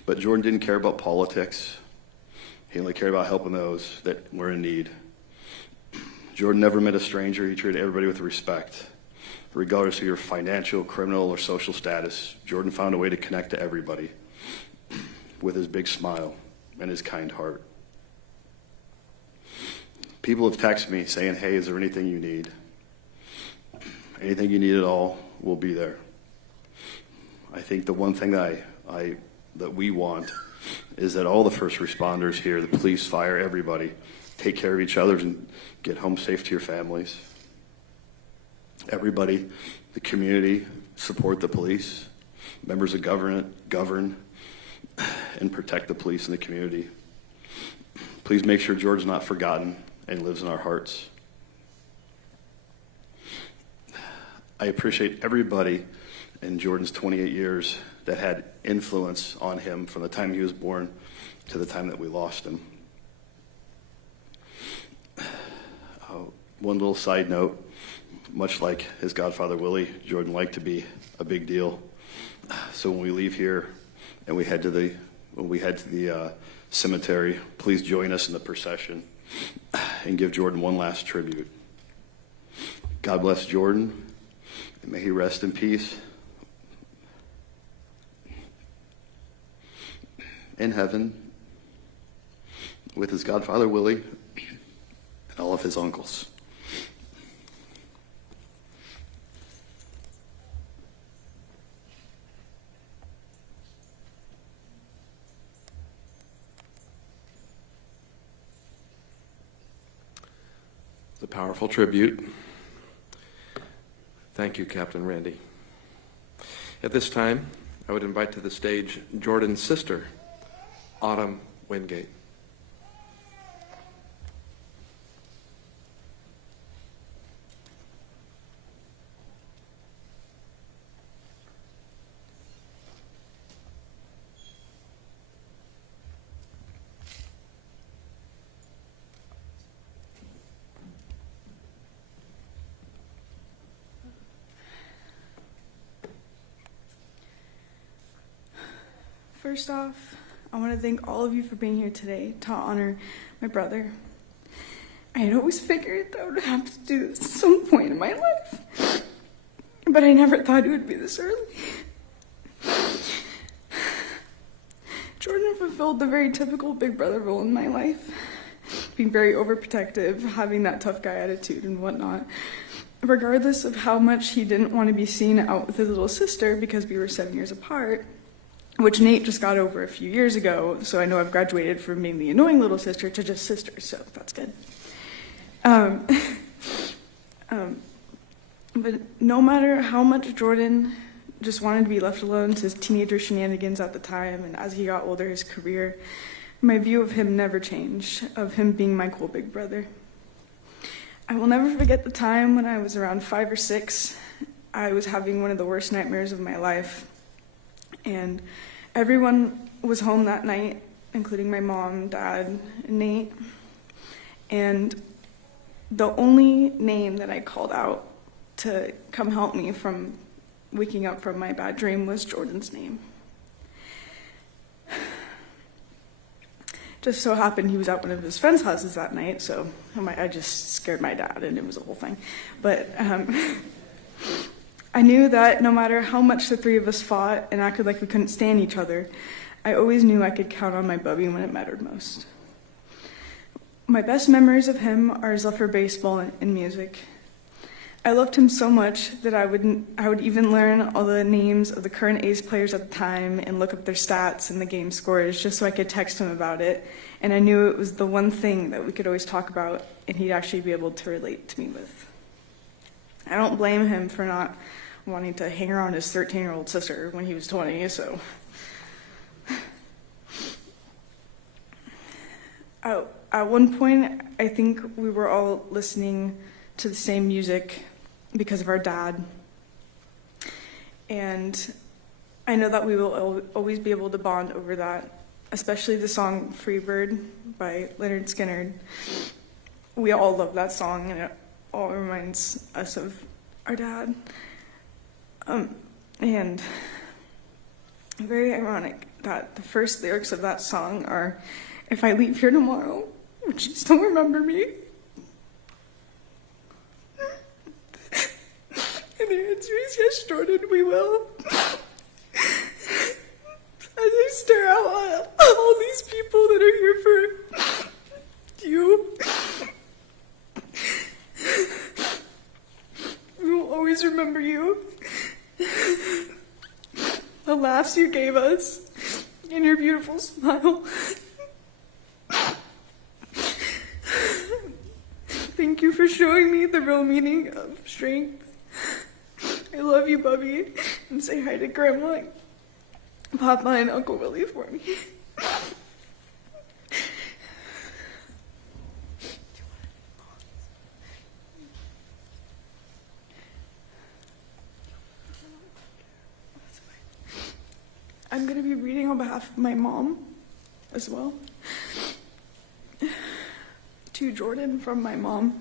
But Jordan didn't care about politics. He only cared about helping those that were in need. Jordan never met a stranger. He treated everybody with respect. Regardless of your financial, criminal, or social status, Jordan found a way to connect to everybody with his big smile and his kind heart. People have texted me saying, "Hey, is there anything you need?" Anything you need at all, we'll be there. I think the one thing that we want is that all the first responders here, the police, fire, everybody, take care of each other and get home safe to your families. Everybody, the community, support the police. Members of government govern and protect the police and the community. Please make sure Jordan's not forgotten and lives in our hearts. I appreciate everybody in Jordan's 28 years that had influence on him from the time he was born to the time that we lost him. One little side note, much like his godfather Willie, Jordan liked to be a big deal. So when we leave here and we head to the cemetery, please join us in the procession and give Jordan one last tribute. God bless Jordan, and may he rest in peace in heaven with his godfather Willie and all of his uncles. The powerful tribute. Thank you, Captain Randy. At this time, I would invite to the stage Jordan's sister, Autumn Wingate. First off, I want to thank all of you for being here today to honor my brother. I had always figured that I would have to do this at some point in my life, but I never thought it would be this early. Jordan fulfilled the very typical big brother role in my life, being very overprotective, having that tough guy attitude and whatnot. Regardless of how much he didn't want to be seen out with his little sister because we were 7 years apart, which Nate just got over a few years ago, so I know I've graduated from being the annoying little sister to just sister, so that's good. But no matter how much Jordan just wanted to be left alone to his teenager shenanigans at the time, and as he got older, his career, my view of him never changed, of him being my cool big brother. I will never forget the time when I was around 5 or 6. I was having one of the worst nightmares of my life. And everyone was home that night, including my mom, dad, and Nate. And the only name that I called out to come help me from waking up from my bad dream was Jordan's name. Just so happened he was at one of his friends' houses that night, so I just scared my dad, and it was a whole thing. But I knew that no matter how much the three of us fought and acted like we couldn't stand each other, I always knew I could count on my bubby when it mattered most. My best memories of him are his love for baseball and music. I loved him so much that I would even learn all the names of the current A's players at the time and look up their stats and the game scores just so I could text him about it. And I knew it was the one thing that we could always talk about and he'd actually be able to relate to me with. I don't blame him for not wanting to hang around his 13-year-old sister when he was 20, so. At one point, I think we were all listening to the same music because of our dad. And I know that we will always be able to bond over that, especially the song Freebird by Leonard Skinner. We all love that song, and it all reminds us of our dad. And very ironic that the first lyrics of that song are, "If I leave here tomorrow, would you still remember me?" And the answer is yes, Jordan, we will. As I stare out at all these people that are here for you, we will always remember you. The laughs you gave us, and your beautiful smile. Thank you for showing me the real meaning of strength. I love you, Bubby. And say hi to Grandma, Papa, and Uncle Willie for me. I'm going to be reading on behalf of my mom as well. To Jordan from my mom.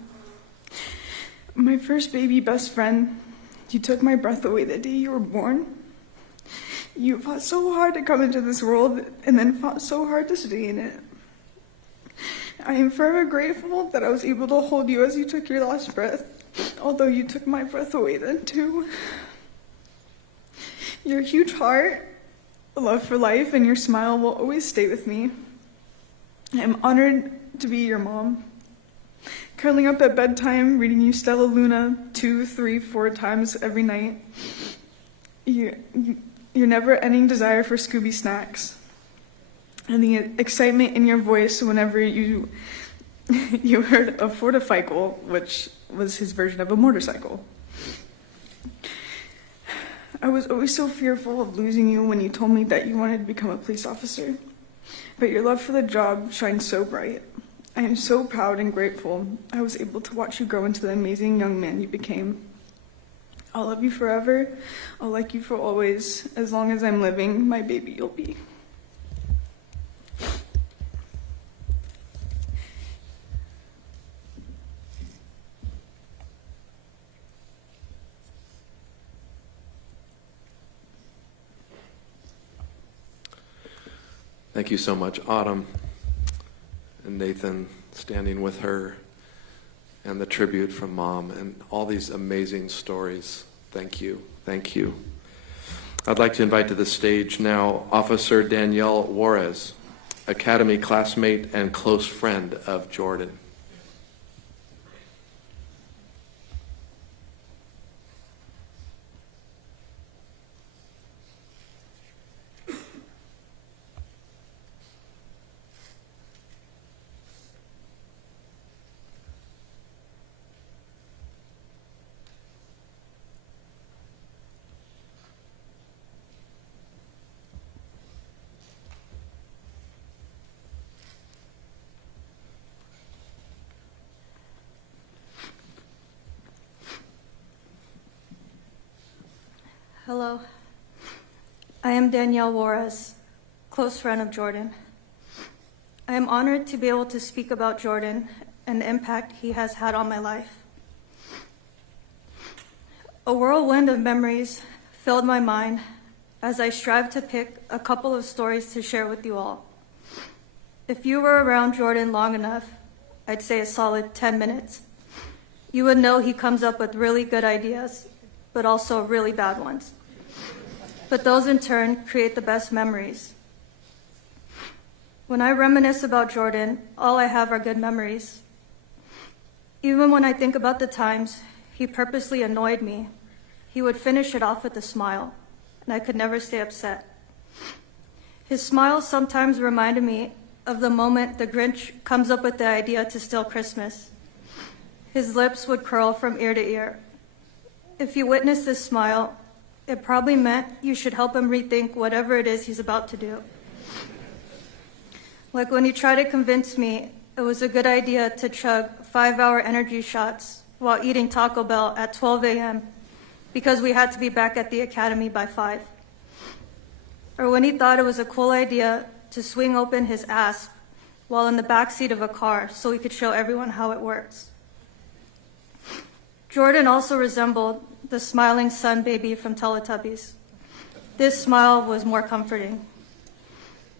My first baby best friend, you took my breath away the day you were born. You fought so hard to come into this world and then fought so hard to stay in it. I am forever grateful that I was able to hold you as you took your last breath, although you took my breath away then too. Your huge heart, love for life, and your smile will always stay with me. I am honored to be your mom. Curling up at bedtime, reading you Stella Luna 2, 3, 4 times every night. Your never-ending desire for Scooby snacks. And the excitement in your voice whenever you heard a fortifical, which was his version of a motorcycle. I was always so fearful of losing you when you told me that you wanted to become a police officer. But your love for the job shines so bright. I am so proud and grateful I was able to watch you grow into the amazing young man you became. I'll love you forever. I'll like you for always. As long as I'm living, my baby you'll be. Thank you so much, Autumn and Nathan, standing with her, and the tribute from Mom, and all these amazing stories. Thank you. Thank you. I'd like to invite to the stage now Officer Danielle Juarez, Academy classmate and close friend of Jordan. Hello, I am Danielle Juarez, close friend of Jordan. I am honored to be able to speak about Jordan and the impact he has had on my life. A whirlwind of memories filled my mind as I strive to pick a couple of stories to share with you all. If you were around Jordan long enough, I'd say a solid 10 minutes, you would know he comes up with really good ideas, but also really bad ones. But those in turn create the best memories. When I reminisce about Jordan, all I have are good memories. Even when I think about the times he purposely annoyed me, he would finish it off with a smile, and I could never stay upset. His smile sometimes reminded me of the moment the Grinch comes up with the idea to steal Christmas. His lips would curl from ear to ear. If you witness this smile, it probably meant you should help him rethink whatever it is he's about to do. Like when he tried to convince me it was a good idea to chug 5-hour energy shots while eating Taco Bell at 12 a.m. because we had to be back at the academy by 5. Or when he thought it was a cool idea to swing open his asp while in the backseat of a car so he could show everyone how it works. Jordan also resembled the smiling sun baby from Teletubbies. This smile was more comforting,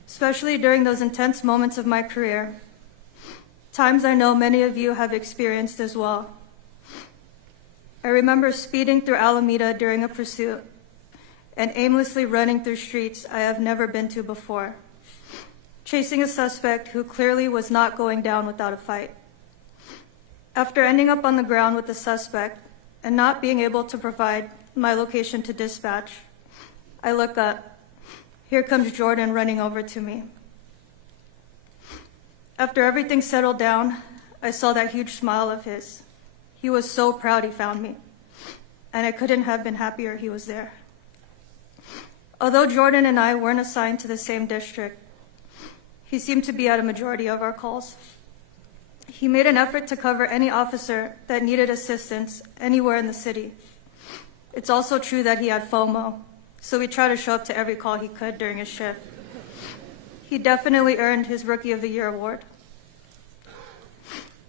especially during those intense moments of my career, times I know many of you have experienced as well. I remember speeding through Alameda during a pursuit and aimlessly running through streets I have never been to before, chasing a suspect who clearly was not going down without a fight. After ending up on the ground with the suspect and not being able to provide my location to dispatch, I look up. Here comes Jordan running over to me. After everything settled down, I saw that huge smile of his. He was so proud he found me. and I couldn't have been happier he was there. Although Jordan and I weren't assigned to the same district, he seemed to be at a majority of our calls. He made an effort to cover any officer that needed assistance anywhere in the city. It's also true that he had FOMO, so we tried to show up to every call he could during his shift. He definitely earned his Rookie of the Year award.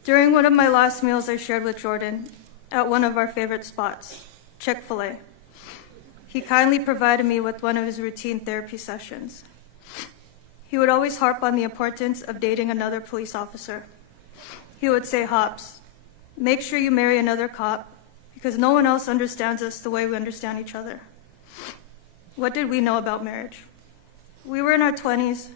During one of my last meals I shared with Jordan at one of our favorite spots, Chick-fil-A, he kindly provided me with one of his routine therapy sessions. He would always harp on the importance of dating another police officer. He would say, "Hops, make sure you marry another cop because no one else understands us the way we understand each other." What did we know about marriage? We were in our 20s,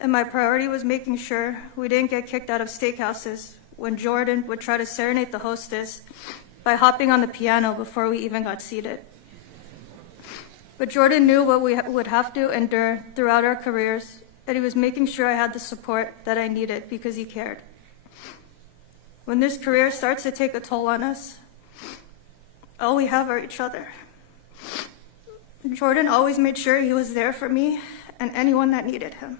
and my priority was making sure we didn't get kicked out of steakhouses when Jordan would try to serenade the hostess by hopping on the piano before we even got seated. But Jordan knew what we would have to endure throughout our careers, and he was making sure I had the support that I needed because he cared. When this career starts to take a toll on us, all we have are each other. Jordan always made sure he was there for me and anyone that needed him.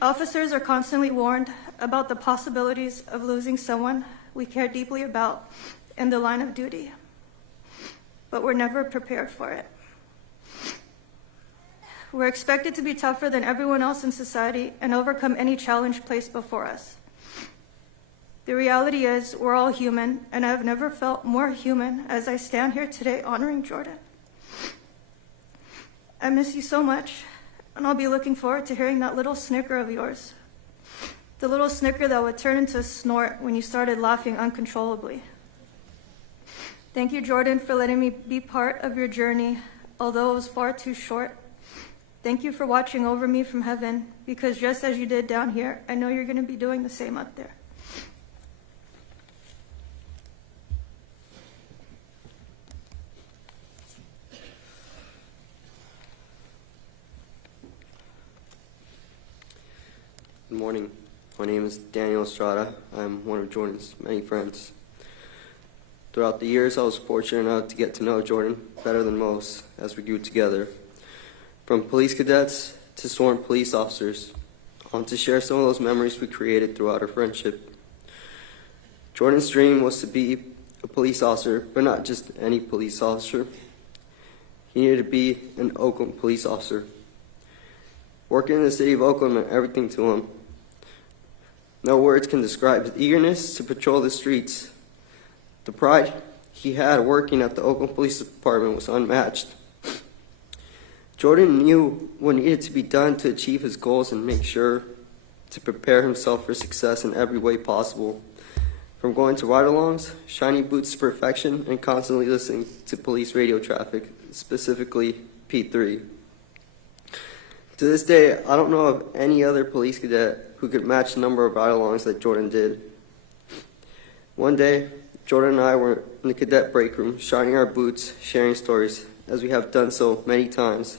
Officers are constantly warned about the possibilities of losing someone we care deeply about in the line of duty, but we're never prepared for it. We're expected to be tougher than everyone else in society and overcome any challenge placed before us. The reality is we're all human, and I've never felt more human as I stand here today honoring Jordan. I miss you so much, and I'll be looking forward to hearing that little snicker of yours. The little snicker that would turn into a snort when you started laughing uncontrollably. Thank you, Jordan, for letting me be part of your journey, although it was far too short. Thank you for watching over me from heaven, because just as you did down here, I know you're going to be doing the same up there. Good morning. My name is Daniel Estrada. I'm one of Jordan's many friends. Throughout the years, I was fortunate enough to get to know Jordan better than most as we grew together. From police cadets to sworn police officers, I want to share some of those memories we created throughout our friendship. Jordan's dream was to be a police officer, but not just any police officer. He needed to be an Oakland police officer. Working in the city of Oakland meant everything to him. No words can describe his eagerness to patrol the streets. The pride he had working at the Oakland Police Department was unmatched. Jordan knew what needed to be done to achieve his goals and make sure to prepare himself for success in every way possible. From going to ride-alongs, shiny boots to perfection, and constantly listening to police radio traffic, specifically P3. To this day, I don't know of any other police cadet who could match the number of ride-alongs that Jordan did. One day, Jordan and I were in the cadet break room, shining our boots, sharing stories, as we have done so many times.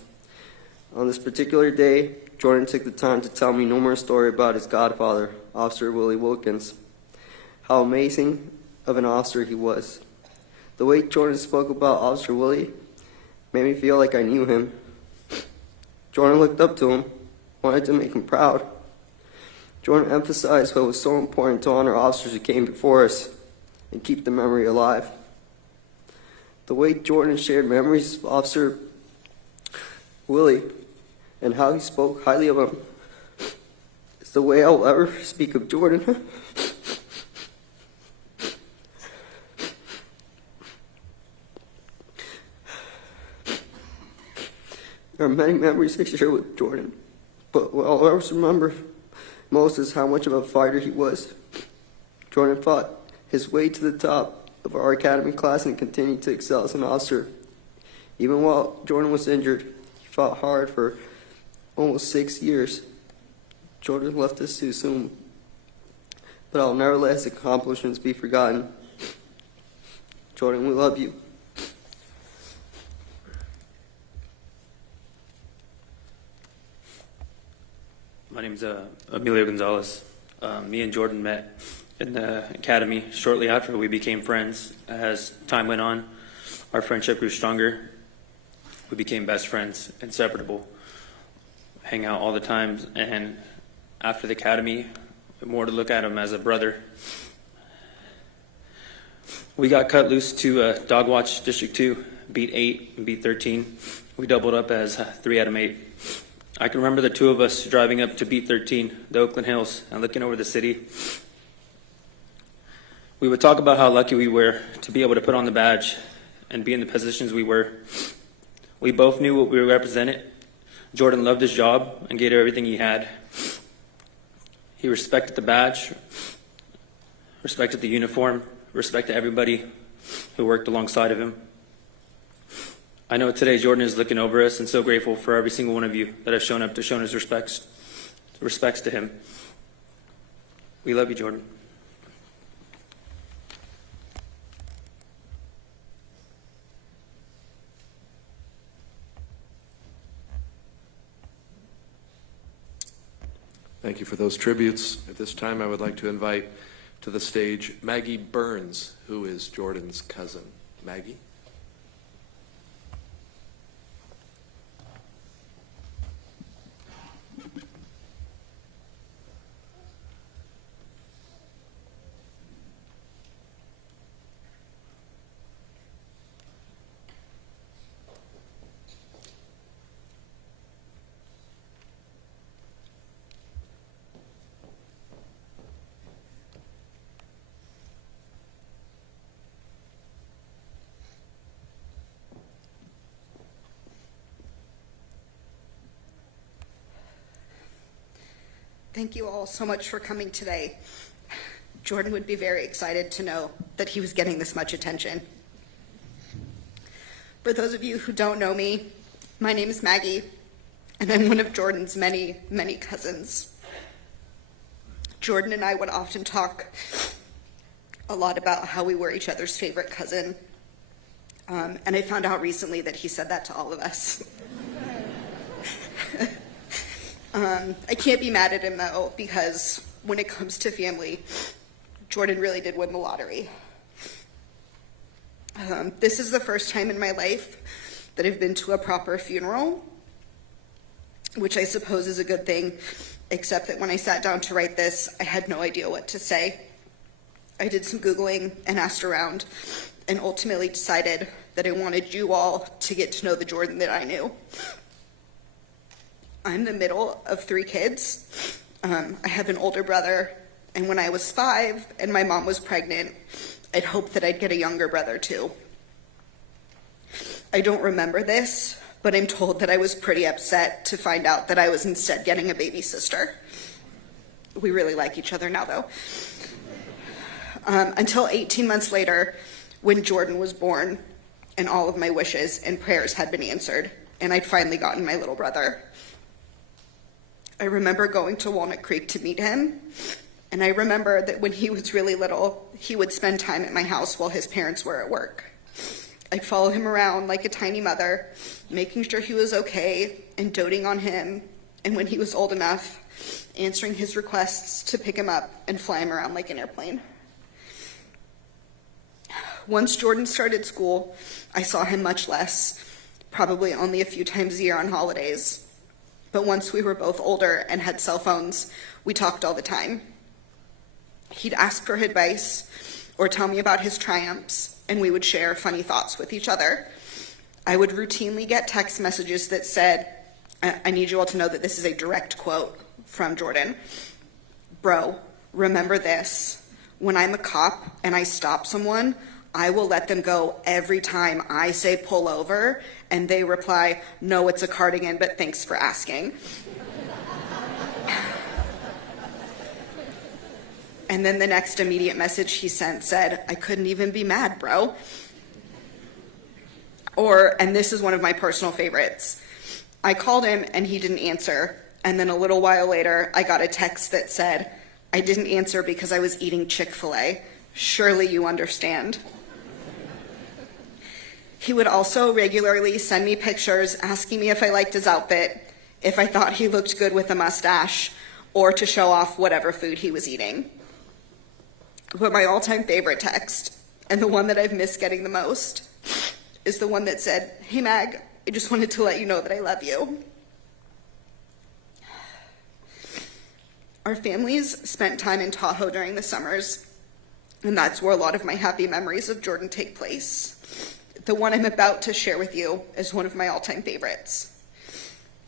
On this particular day, Jordan took the time to tell me numerous stories about his godfather, Officer Willie Wilkins. How amazing of an officer he was. The way Jordan spoke about Officer Willie made me feel like I knew him. Jordan looked up to him, wanted to make him proud. Jordan emphasized what was so important to honor officers who came before us and keep the memory alive. The way Jordan shared memories of Officer Willie and how he spoke highly of him is the way I'll ever speak of Jordan. There are many memories I share with Jordan, but what I'll always remember most is how much of a fighter he was. Jordan fought his way to the top of our academy class and continued to excel as an officer. Even while Jordan was injured, he fought hard for almost 6 years. Jordan left us too soon, but I'll never let his accomplishments be forgotten. Jordan, we love you. My name's Emilio Gonzalez. Me and Jordan met in the academy shortly after we became friends. As time went on, our friendship grew stronger. We became best friends, inseparable, hang out all the time, and after the academy, more to look at him as a brother. We got cut loose to Dog Watch District 2, beat 8 and beat 13. We doubled up as 3 out of 8. I can remember the two of us driving up to beat 13, the Oakland Hills, and looking over the city. We would talk about how lucky we were to be able to put on the badge and be in the positions we were. We both knew what we represented. Jordan loved his job and gave everything he had. He respected the badge, respected the uniform, respected everybody who worked alongside of him. I know today Jordan is looking over us and so grateful for every single one of you that have shown up to show his respects to him. We love you, Jordan. Thank you for those tributes. At this time, I would like to invite to the stage Maggie Burns, who is Jordan's cousin. Maggie? Thank you all so much for coming today. Jordan would be very excited to know that he was getting this much attention. For those of you who don't know me, my name is Maggie, and I'm one of Jordan's many, many cousins. Jordan and I would often talk a lot about how we were each other's favorite cousin, and I found out recently that he said that to all of us. I can't be mad at him, though, because when it comes to family, Jordan really did win the lottery. This is the first time in my life that I've been to a proper funeral, which I suppose is a good thing, except that when I sat down to write this, I had no idea what to say. I did some Googling and asked around, and ultimately decided that I wanted you all to get to know the Jordan that I knew. I'm the middle of 3 kids. I have an older brother, and when I was 5 and my mom was pregnant, I'd hoped that I'd get a younger brother too. I don't remember this, but I'm told that I was pretty upset to find out that I was instead getting a baby sister. We really like each other now, though. Until 18 months later, when Jordan was born, and all of my wishes and prayers had been answered, and I'd finally gotten my little brother. I remember going to Walnut Creek to meet him, and I remember that when he was really little, he would spend time at my house while his parents were at work. I'd follow him around like a tiny mother, making sure he was okay and doting on him, and when he was old enough, answering his requests to pick him up and fly him around like an airplane. Once Jordan started school, I saw him much less, probably only a few times a year on holidays. But once we were both older and had cell phones, we talked all the time. He'd ask for advice or tell me about his triumphs, and we would share funny thoughts with each other. I would routinely get text messages that said, I need you all to know that this is a direct quote from Jordan. Bro, remember this. When I'm a cop and I stop someone, I will let them go every time I say pull over, and they reply, no, it's a cardigan, but thanks for asking. And then the next immediate message he sent said, I couldn't even be mad, bro. Or, and this is one of my personal favorites, I called him and he didn't answer, and then a little while later, I got a text that said, I didn't answer because I was eating Chick-fil-A. Surely you understand. He would also regularly send me pictures asking me if I liked his outfit, if I thought he looked good with a mustache, or to show off whatever food he was eating. But my all-time favorite text, and the one that I've missed getting the most, is the one that said, "Hey Mag, I just wanted to let you know that I love you." Our families spent time in Tahoe during the summers, and that's where a lot of my happy memories of Jordan take place. The one I'm about to share with you is one of my all-time favorites.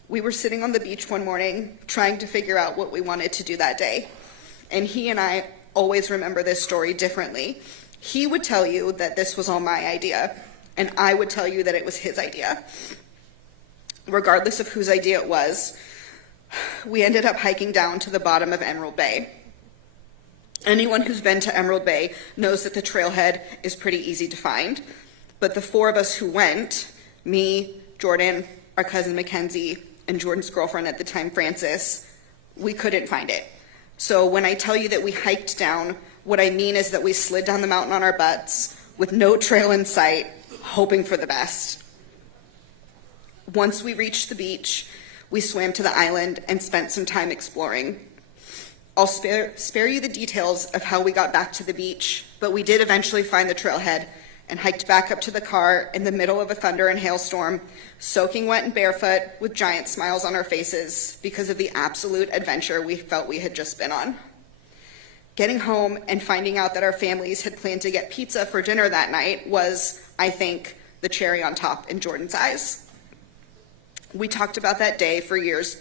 We were sitting on the beach one morning trying to figure out what we wanted to do that day, and he and I always remember this story differently. He would tell you that this was all my idea, and I would tell you that it was his idea. Regardless of whose idea it was, we ended up hiking down to the bottom of Emerald Bay. Anyone who's been to Emerald Bay knows that the trailhead is pretty easy to find, but the four of us who went, me, Jordan, our cousin Mackenzie, and Jordan's girlfriend at the time, Frances, we couldn't find it. So when I tell you that we hiked down, what I mean is that we slid down the mountain on our butts with no trail in sight, hoping for the best. Once we reached the beach, we swam to the island and spent some time exploring. I'll spare you the details of how we got back to the beach, but we did eventually find the trailhead and hiked back up to the car in the middle of a thunder and hailstorm, soaking wet and barefoot with giant smiles on our faces because of the absolute adventure we felt we had just been on. Getting home and finding out that our families had planned to get pizza for dinner that night was, I think, the cherry on top in Jordan's eyes. We talked about that day for years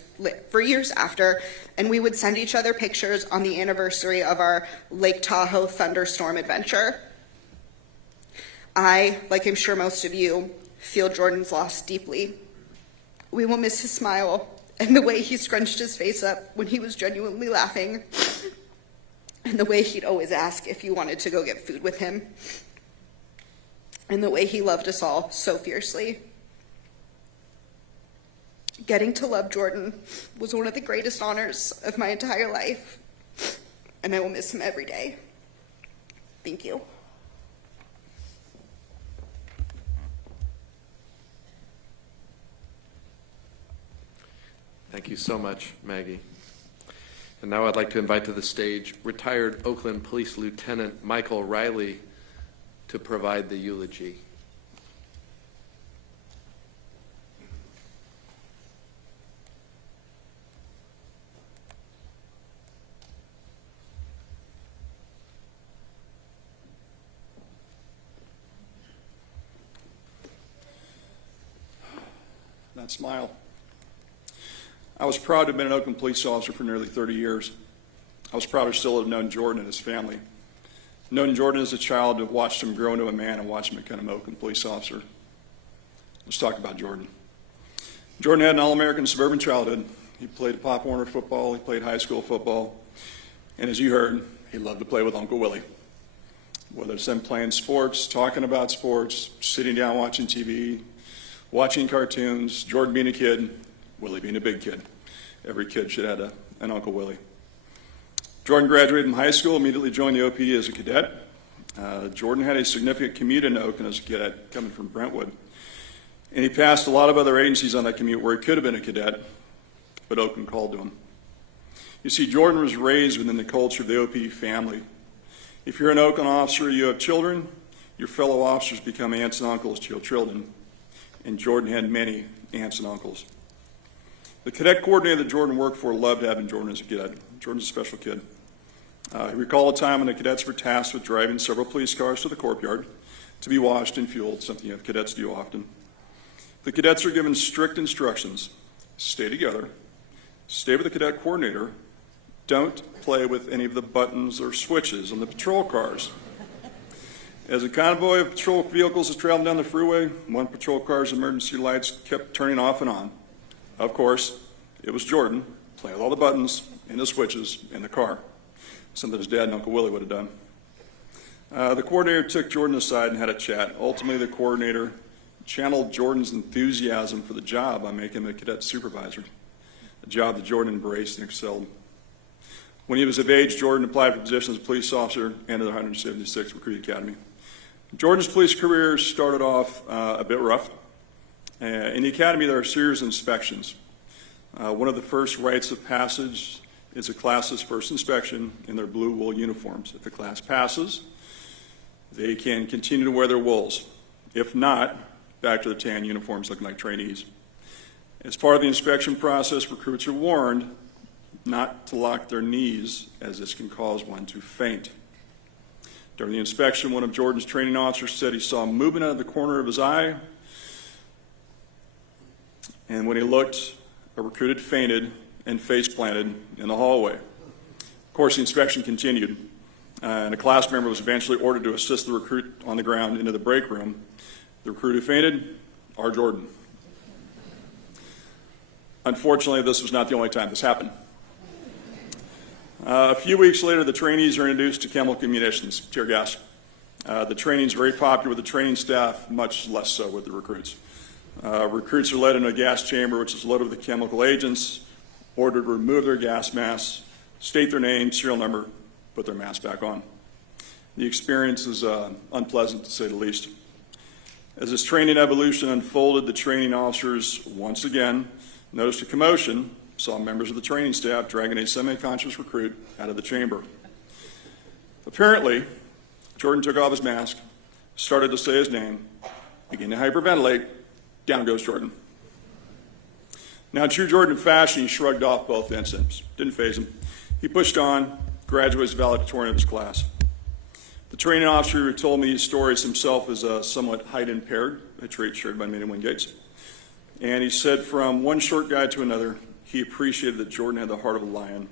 after, and we would send each other pictures on the anniversary of our Lake Tahoe thunderstorm adventure. I, like I'm sure most of you, feel Jordan's loss deeply. We will miss his smile and the way he scrunched his face up when he was genuinely laughing, and the way he'd always ask if you wanted to go get food with him, and the way he loved us all so fiercely. Getting to love Jordan was one of the greatest honors of my entire life, and I will miss him every day. Thank you. Thank you so much, Maggie. And now I'd like to invite to the stage retired Oakland Police Lieutenant Michael Riley to provide the eulogy. That smile. I was proud to have been an Oakland police officer for nearly 30 years. I was proud to still have known Jordan and his family. Known Jordan as a child, to have watched him grow into a man and watch him become an Oakland police officer. Let's talk about Jordan. Jordan had an all-American suburban childhood. He played Pop Warner football, he played high school football, and as you heard, he loved to play with Uncle Willie. Whether it's them playing sports, talking about sports, sitting down watching TV, watching cartoons, Jordan being a kid, Willie being a big kid. Every kid should have an Uncle Willie. Jordan graduated from high school, immediately joined the OP as a cadet. Jordan had a significant commute into Oakland as a cadet, coming from Brentwood. And he passed a lot of other agencies on that commute where he could have been a cadet, but Oakland called to him. You see, Jordan was raised within the culture of the OP family. If you're an Oakland officer, you have children, your fellow officers become aunts and uncles to your children. And Jordan had many aunts and uncles. The cadet coordinator that Jordan worked for loved having Jordan as a cadet. Jordan's a special kid. He recalled a time when the cadets were tasked with driving several police cars to the courtyard to be washed and fueled, something that cadets do often. The cadets are given strict instructions: stay together, stay with the cadet coordinator, don't play with any of the buttons or switches on the patrol cars. As a convoy of patrol vehicles was traveling down the freeway, one patrol car's emergency lights kept turning off and on. Of course, it was Jordan playing with all the buttons and the switches in the car, something his dad and Uncle Willie would have done. The coordinator took Jordan aside and had a chat. Ultimately, the coordinator channeled Jordan's enthusiasm for the job by making him a cadet supervisor, a job that Jordan embraced and excelled. When he was of age, Jordan applied for a position as a police officer and entered the 176th Recruit Academy. Jordan's police career started off a bit rough. In the academy, there are a series of inspections. One of the first rites of passage is the class's first inspection in their blue wool uniforms. If the class passes, they can continue to wear their wools. If not, back to the tan uniforms looking like trainees. As part of the inspection process, recruits are warned not to lock their knees, as this can cause one to faint. During the inspection, one of Jordan's training officers said he saw movement out of the corner of his eye, and when he looked, a recruit had fainted and face planted in the hallway. Of course, the inspection continued, and a class member was eventually ordered to assist the recruit on the ground into the break room. The recruit who fainted, our Jordan. Unfortunately, this was not the only time this happened. A few weeks later, the trainees are introduced to chemical munitions, tear gas. The training is very popular with the training staff, much less so with the recruits. Recruits are led into a gas chamber, which is loaded with chemical agents, ordered to remove their gas masks, state their name, serial number, put their mask back on. The experience is unpleasant, to say the least. As this training evolution unfolded, the training officers once again noticed a commotion, saw members of the training staff dragging a semi-conscious recruit out of the chamber. Apparently, Jordan took off his mask, started to say his name, began to hyperventilate. Down goes Jordan. Now, in true Jordan fashion, he shrugged off both incidents. Didn't faze him. He pushed on, graduates valedictorian of his class. The training officer who told me these stories himself is somewhat height impaired, a trait shared by many Wingates. And he said from one short guy to another, he appreciated that Jordan had the heart of a lion.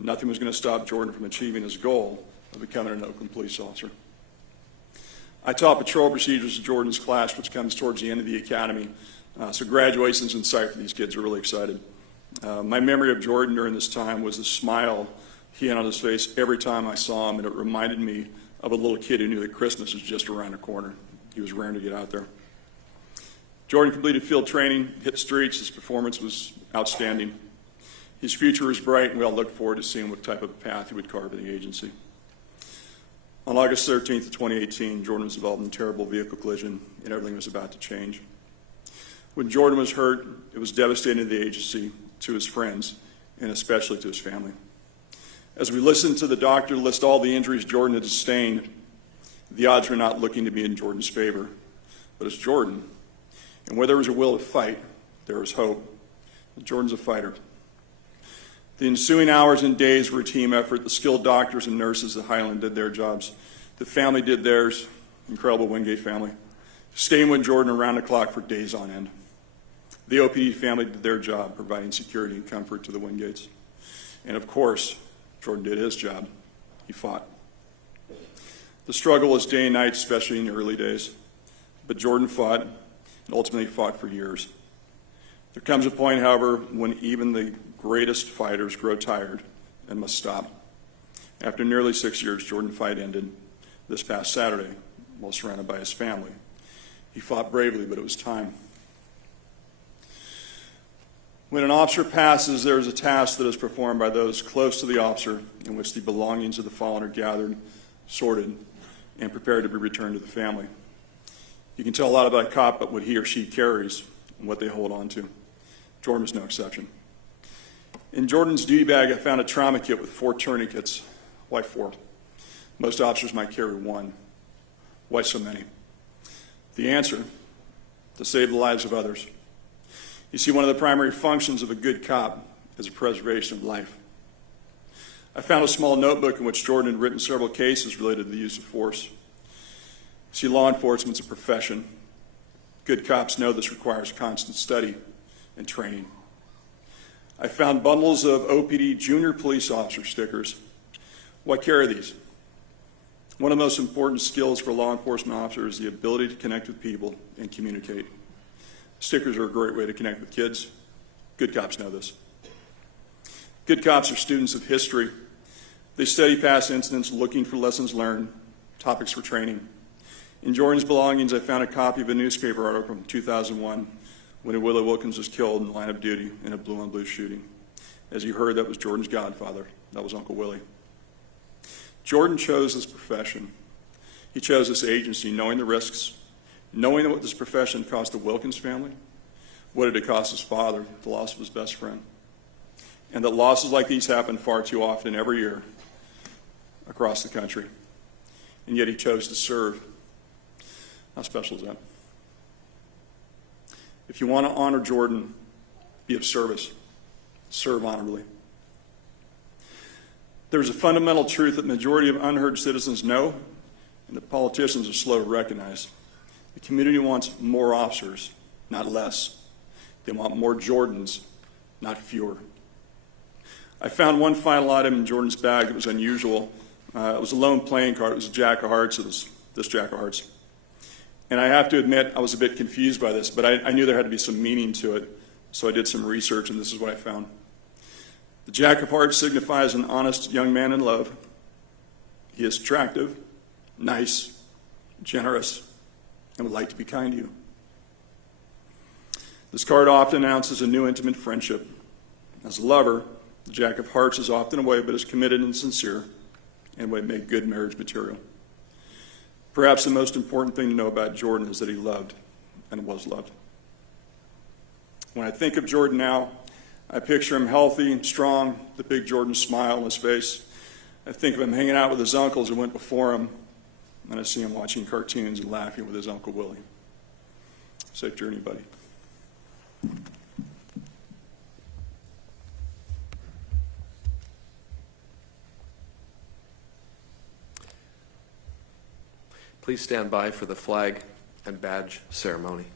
Nothing was going to stop Jordan from achieving his goal of becoming an Oakland police officer. I taught patrol procedures to Jordan's class, which comes towards the end of the academy. So graduation's in sight for these kids. Are really excited. My memory of Jordan during this time was the smile he had on his face every time I saw him, and it reminded me of a little kid who knew that Christmas was just around the corner. He was raring to get out there. Jordan completed field training, hit the streets. His performance was outstanding. His future was bright, and we all look forward to seeing what type of path he would carve in the agency. On August 13th of 2018, Jordan was involved in a terrible vehicle collision, and everything was about to change. When Jordan was hurt, it was devastating to the agency, to his friends, and especially to his family. As we listened to the doctor list all the injuries Jordan had sustained, the odds were not looking to be in Jordan's favor. But it's Jordan, and where there was a will to fight, there was hope. Jordan's a fighter. The ensuing hours and days were a team effort. The skilled doctors and nurses at Highland did their jobs. The family did theirs, incredible Wingate family, staying with Jordan around the clock for days on end. The OPD family did their job, providing security and comfort to the Wingates. And of course, Jordan did his job. He fought. The struggle was day and night, especially in the early days. But Jordan fought, and ultimately fought for years. There comes a point, however, when even the greatest fighters grow tired and must stop. After nearly 6 years, Jordan's fight ended this past Saturday while surrounded by his family. He fought bravely, but it was time. When an officer passes, there is a task that is performed by those close to the officer in which the belongings of the fallen are gathered, sorted, and prepared to be returned to the family. You can tell a lot about a cop by what he or she carries and what they hold on to. Jordan was no exception. In Jordan's duty bag, I found a trauma kit with 4 tourniquets. Why 4? Most officers might carry 1. Why so many? The answer: to save the lives of others. You see, one of the primary functions of a good cop is a preservation of life. I found a small notebook in which Jordan had written several cases related to the use of force. See, law enforcement's a profession. Good cops know this requires constant study and training. I found bundles of OPD junior police officer stickers. Why carry these? One of the most important skills for a law enforcement officer is the ability to connect with people and communicate. Stickers are a great way to connect with kids. Good cops know this. Good cops are students of history. They study past incidents, looking for lessons learned, topics for training. In Jordan's belongings, I found a copy of a newspaper article from 2001 when Willie Wilkins was killed in the line of duty in a blue-on-blue shooting. As you heard, that was Jordan's godfather. That was Uncle Willie. Jordan chose this profession. He chose this agency knowing the risks, knowing what this profession cost the Wilkins family. What did it cost his father, the loss of his best friend? and that losses like these happen far too often every year across the country. And yet he chose to serve. How special is that? If you want to honor Jordan, be of service. Serve honorably. There's a fundamental truth that the majority of unheard citizens know and that politicians are slow to recognize. The community wants more officers, not less. They want more Jordans, not fewer. I found one final item in Jordan's bag that was unusual. It was a lone playing card. It was a Jack of Hearts. It was this Jack of Hearts. And I have to admit, I was a bit confused by this, but I knew there had to be some meaning to it, so I did some research, and this is what I found. The Jack of Hearts signifies an honest young man in love. He is attractive, nice, generous, and would like to be kind to you. This card often announces a new intimate friendship. As a lover, the Jack of Hearts is often away, but is committed and sincere, and would make good marriage material. Perhaps the most important thing to know about Jordan is that he loved and was loved. When I think of Jordan now, I picture him healthy and strong, the big Jordan smile on his face. I think of him hanging out with his uncles who went before him, and I see him watching cartoons and laughing with his Uncle Willie. Safe journey, buddy. Please stand by for the flag and badge ceremony.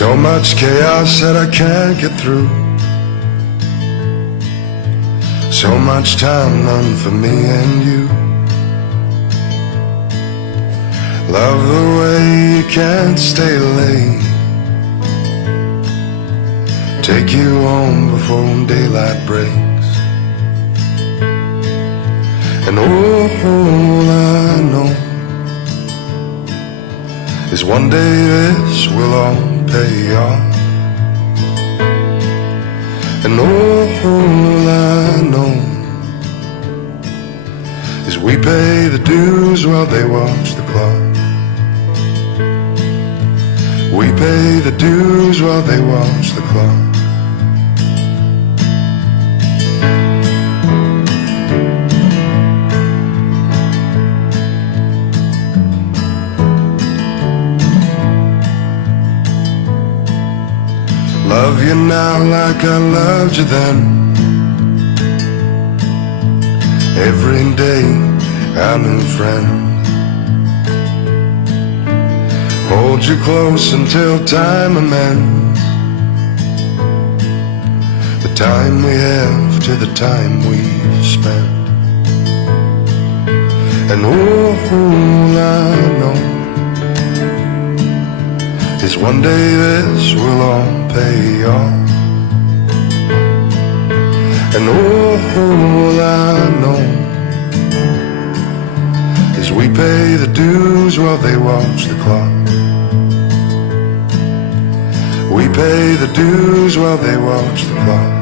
So much chaos that I can't get through. So much time, none for me and you. Love the way you can't stay late. Take you home before daylight breaks. And all I know is one day this will all pay off. And all I know is we pay the dues while they watch the clock. We pay the dues while they watch the clock. Love you now like I loved you then. Every day I'm a friend. Hold you close until time amends. The time we have to the time we've spent. And all I know is one day this will all pay off. And all I know is we pay the dues while they watch the clock. We pay the dues while they watch the clock.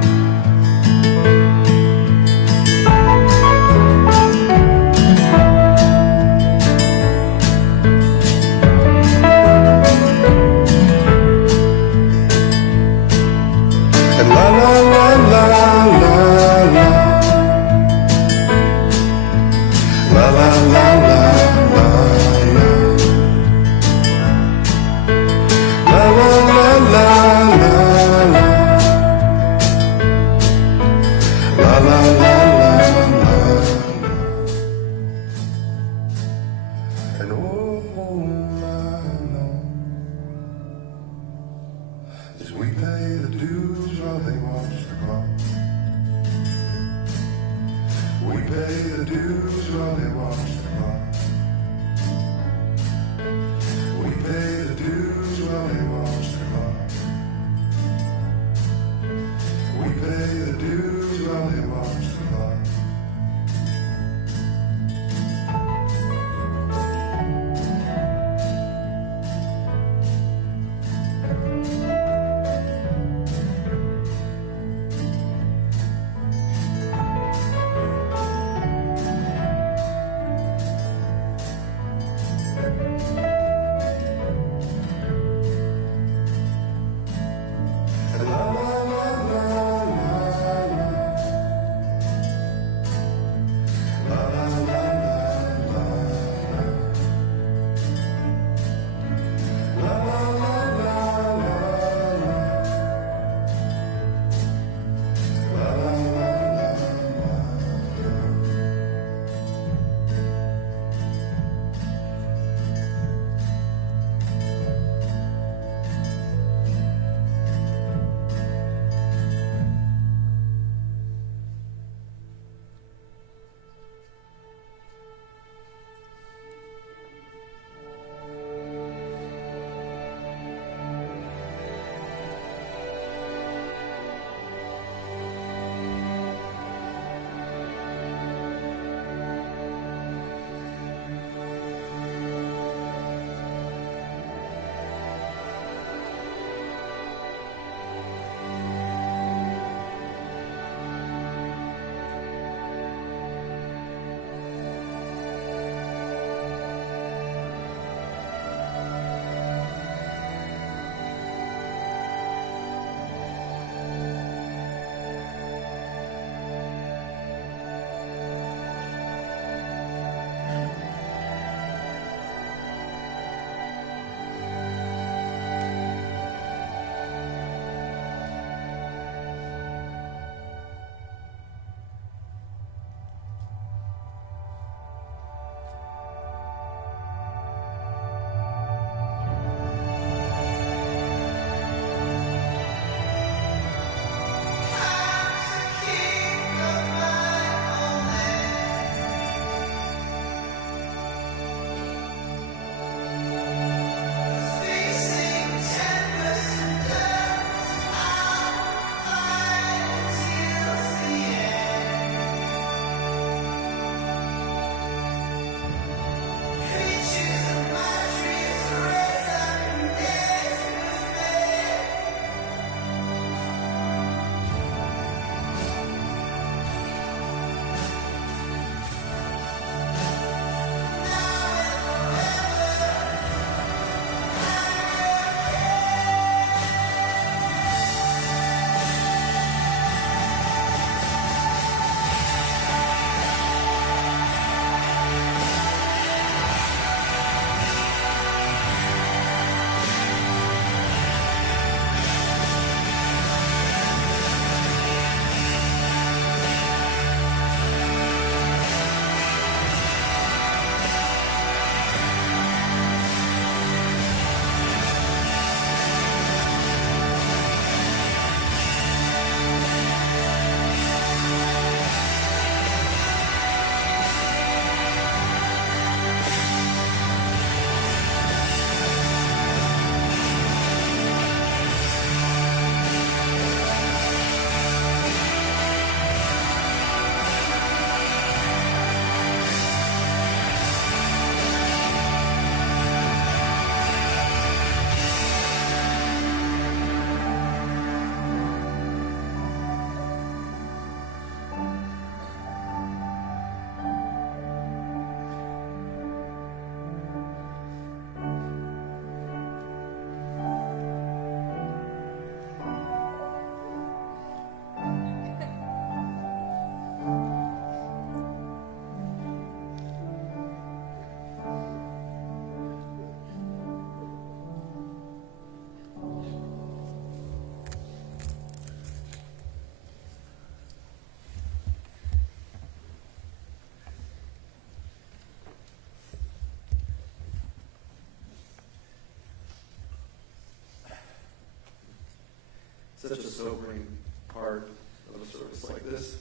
such a sobering part of a service like this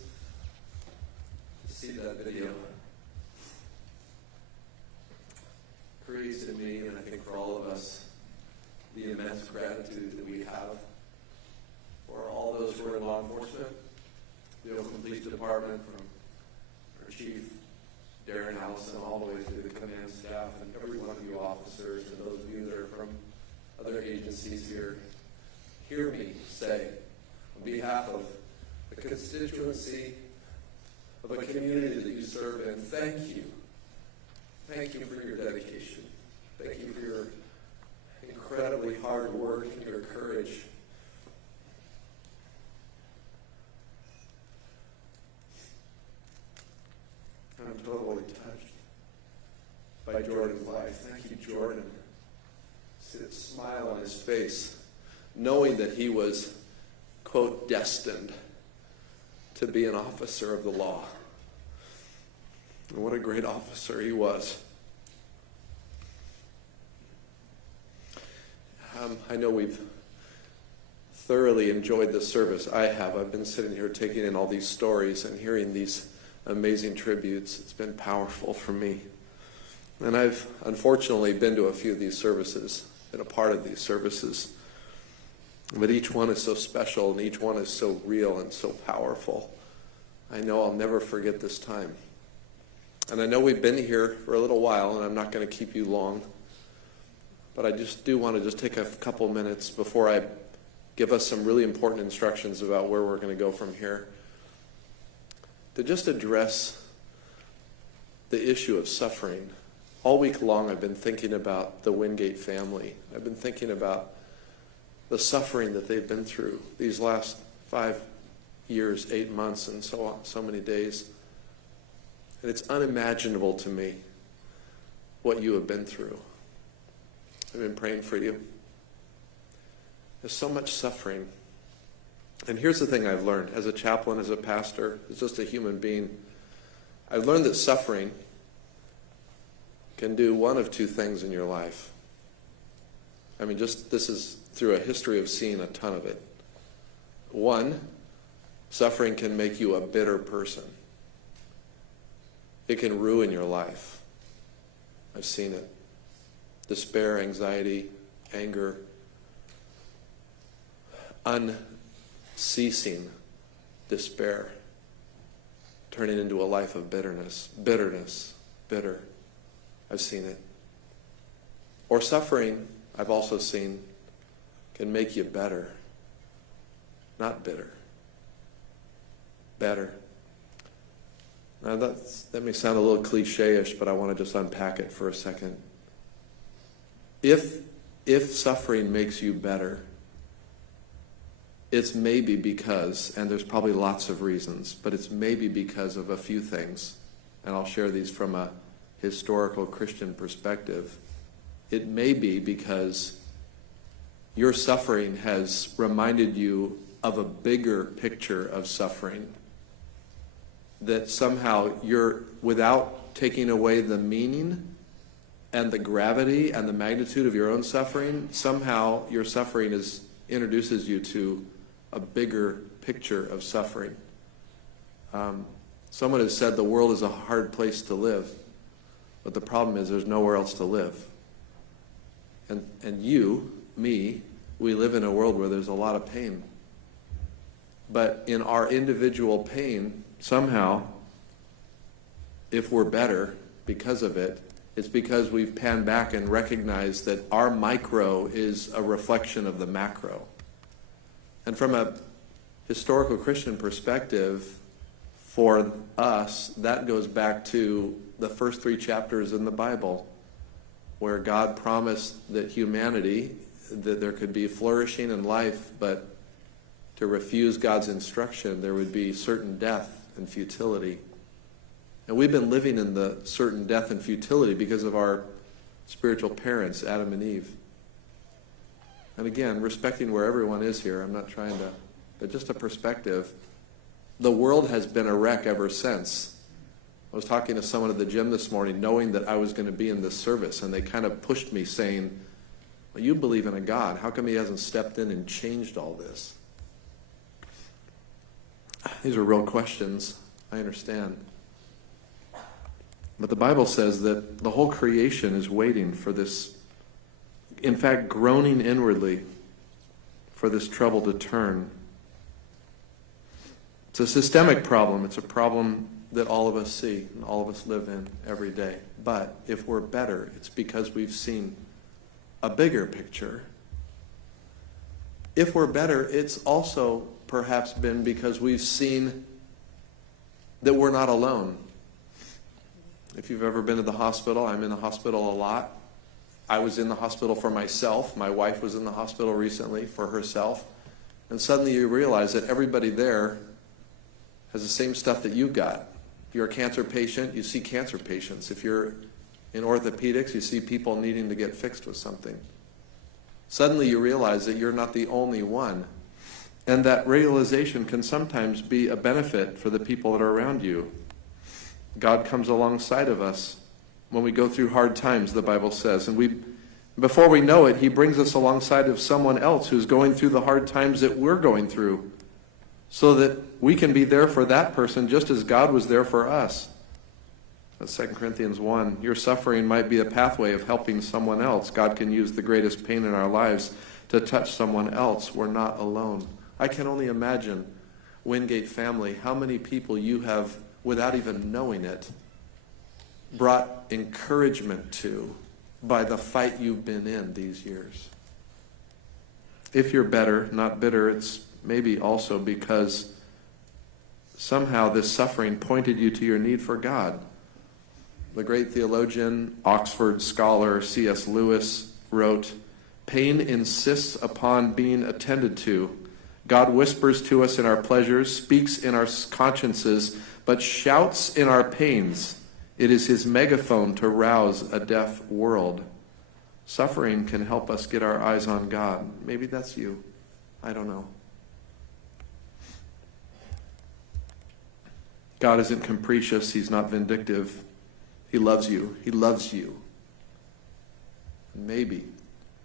to see that video. Creates in me, and I think for all of us, the immense gratitude that we have for all those who are in law enforcement, the Oakland Police Department, from our chief, Darren Allison, all the way through the command staff, and every one of you officers, and those of you that are from other agencies here. Hear me say, on behalf of the constituency of a community that you serve in, thank you. Thank you for your dedication. Thank you for your incredibly hard work and your courage. I'm totally touched by Jordan's life. Thank you, Jordan. See that smile on his face, knowing that he was, quote, destined to be an officer of the law. And what a great officer he was. I know we've thoroughly enjoyed this service. I have. I've been sitting here taking in all these stories and hearing these amazing tributes. It's been powerful for me. And I've unfortunately been to a few of these services, been a part of these services. But each one is so special and each one is so real and so powerful. I know I'll never forget this time. And I know we've been here for a little while, and I'm not going to keep you long. But I just do want to just take a couple minutes before I give us some really important instructions about where we're going to go from here, to just address the issue of suffering. All week long I've been thinking about the Wingate family. I've been thinking about the suffering that they've been through these last 5 years, 8 months, and so on, so many days. And it's unimaginable to me what you have been through. I've been praying for you. There's so much suffering. And here's the thing I've learned as a chaplain, as a pastor, as just a human being. I've learned that suffering can do one of two things in your life. I mean, just this is through a history of seeing a ton of it. One, suffering can make you a bitter person. It can ruin your life. I've seen it. Despair, anxiety, anger, unceasing despair, turning into a life of bitterness, bitter. I've seen it. Or suffering, I've also seen, can make you better, not bitter, better. Now that may sound a little cliche-ish, but I want to just unpack it for a second. If suffering makes you better, it's maybe because, and there's probably lots of reasons, but it's maybe because of a few things, and I'll share these from a historical Christian perspective. It may be because your suffering has reminded you of a bigger picture of suffering, that somehow you're, without taking away the meaning and the gravity and the magnitude of your own suffering, somehow your suffering introduces you to a bigger picture of suffering. Someone has said the world is a hard place to live, but the problem is there's nowhere else to live. And you, me, we live in a world where there's a lot of pain. But in our individual pain, somehow, if we're better because of it, it's because we've panned back and recognized that our micro is a reflection of the macro. And from a historical Christian perspective, for us, that goes back to the first 3 chapters in the Bible, where God promised that humanity, that there could be flourishing in life, but to refuse God's instruction, there would be certain death and futility. And we've been living in the certain death and futility because of our spiritual parents, Adam and Eve. And again, respecting where everyone is here, I'm not trying to, but just a perspective. The world has been a wreck ever since. I was talking to someone at the gym this morning, knowing that I was going to be in this service, and they kind of pushed me saying, well, you believe in a God. How come he hasn't stepped in and changed all this? These are real questions, I understand. But the Bible says that the whole creation is waiting for this, in fact, groaning inwardly for this trouble to turn. It's a systemic problem. It's a problem that all of us see and all of us live in every day. But if we're better, it's because we've seen a bigger picture. If we're better, it's also perhaps been because we've seen that we're not alone. If you've ever been to the hospital, I'm in the hospital a lot. I was in the hospital for myself. My wife was in the hospital recently for herself. And suddenly you realize that everybody there has the same stuff that you've got. If you're a cancer patient, you see cancer patients. If you're in orthopedics, you see people needing to get fixed with something. Suddenly you realize that you're not the only one. And that realization can sometimes be a benefit for the people that are around you. God comes alongside of us when we go through hard times, the Bible says. And before we know it, he brings us alongside of someone else who's going through the hard times that we're going through, so that we can be there for that person just as God was there for us. That's 2 Corinthians 1. Your suffering might be a pathway of helping someone else. God can use the greatest pain in our lives to touch someone else. We're not alone. I can only imagine, Wingate family, how many people you have, without even knowing it, brought encouragement to by the fight you've been in these years. If you're better, not bitter, it's maybe also because somehow this suffering pointed you to your need for God. The great theologian, Oxford scholar C.S. Lewis wrote, "Pain insists upon being attended to. God whispers to us in our pleasures, speaks in our consciences, but shouts in our pains. It is his megaphone to rouse a deaf world." Suffering can help us get our eyes on God. Maybe that's you. I don't know. God isn't capricious. He's not vindictive. He loves you. He loves you. Maybe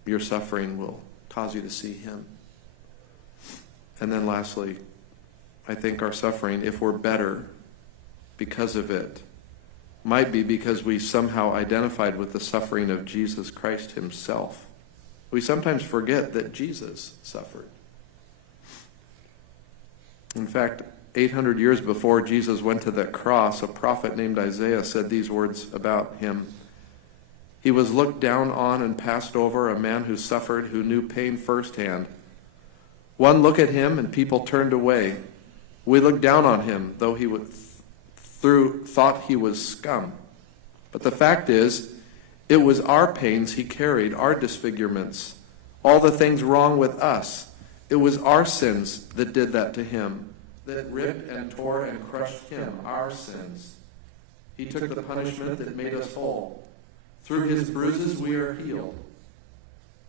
your suffering will cause you to see him. And then lastly, I think our suffering, if we're better because of it, might be because we somehow identified with the suffering of Jesus Christ himself. We sometimes forget that Jesus suffered. In fact, 800 years before Jesus went to the cross, a prophet named Isaiah said these words about him. "He was looked down on and passed over, a man who suffered, who knew pain firsthand. One look at him and people turned away. We looked down on him, though he thought he was scum. But the fact is, it was our pains he carried, our disfigurements, all the things wrong with us. It was our sins that did that to him, that ripped and tore and crushed him, our sins. He took the punishment that made us whole. Through his bruises we are healed.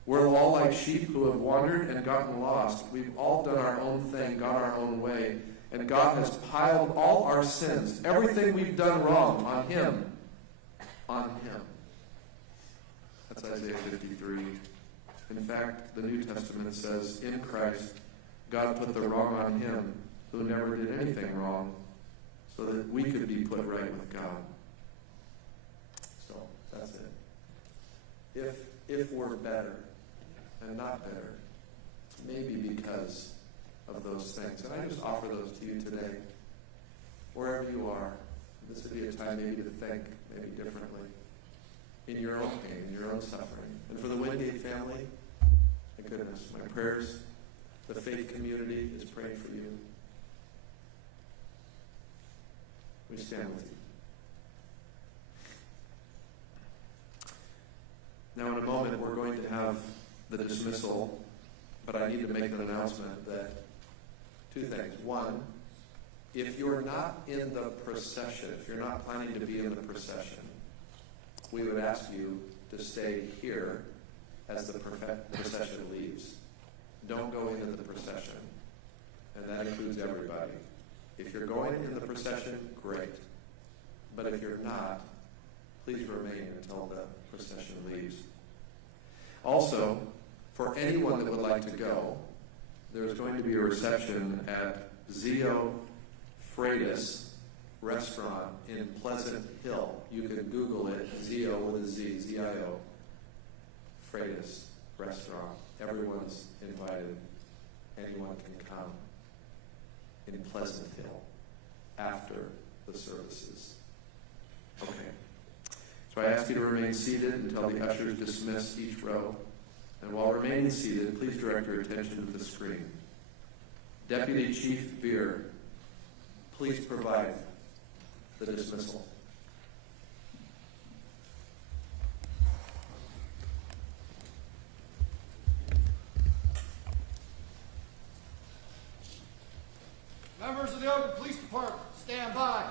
We're all like sheep who have wandered and gotten lost. We've all done our own thing, gone our own way. And God has piled all our sins, everything we've done wrong, on him. On him." That's Isaiah 53. In fact, the New Testament says, in Christ, God put the wrong on him who never did anything wrong, so that we could be put right with God. So, that's it. If we're better and not better, maybe because of those things. And I just offer those to you today. Wherever you are, this would be a time maybe to think maybe differently in your own pain, in your own suffering. And for the Wingate family, my goodness, my prayers, the faith community is praying for you. We stand with you. Now in a moment we're going to have the dismissal, but I need to make an announcement that two things. One, if you're not in the procession, if you're not planning to be in the procession, we would ask you to stay here as the procession leaves. Don't go into the procession, and that includes everybody. If you're going in the procession, great. But if you're not, please remain until the procession leaves. Also, for anyone that would like to go, there's going to be a reception at Zio Freitas Restaurant in Pleasant Hill. You can Google it, Z-O with a Z, Z-I-O. Freitas Restaurant. Everyone's invited. Anyone can come in Pleasant Hill after the services. Okay. So I ask you to remain seated until the ushers dismiss each row. And while remaining seated, please direct your attention to the screen. Deputy Chief Beer, please provide the dismissal. Members of the Oakland Police Department, stand by.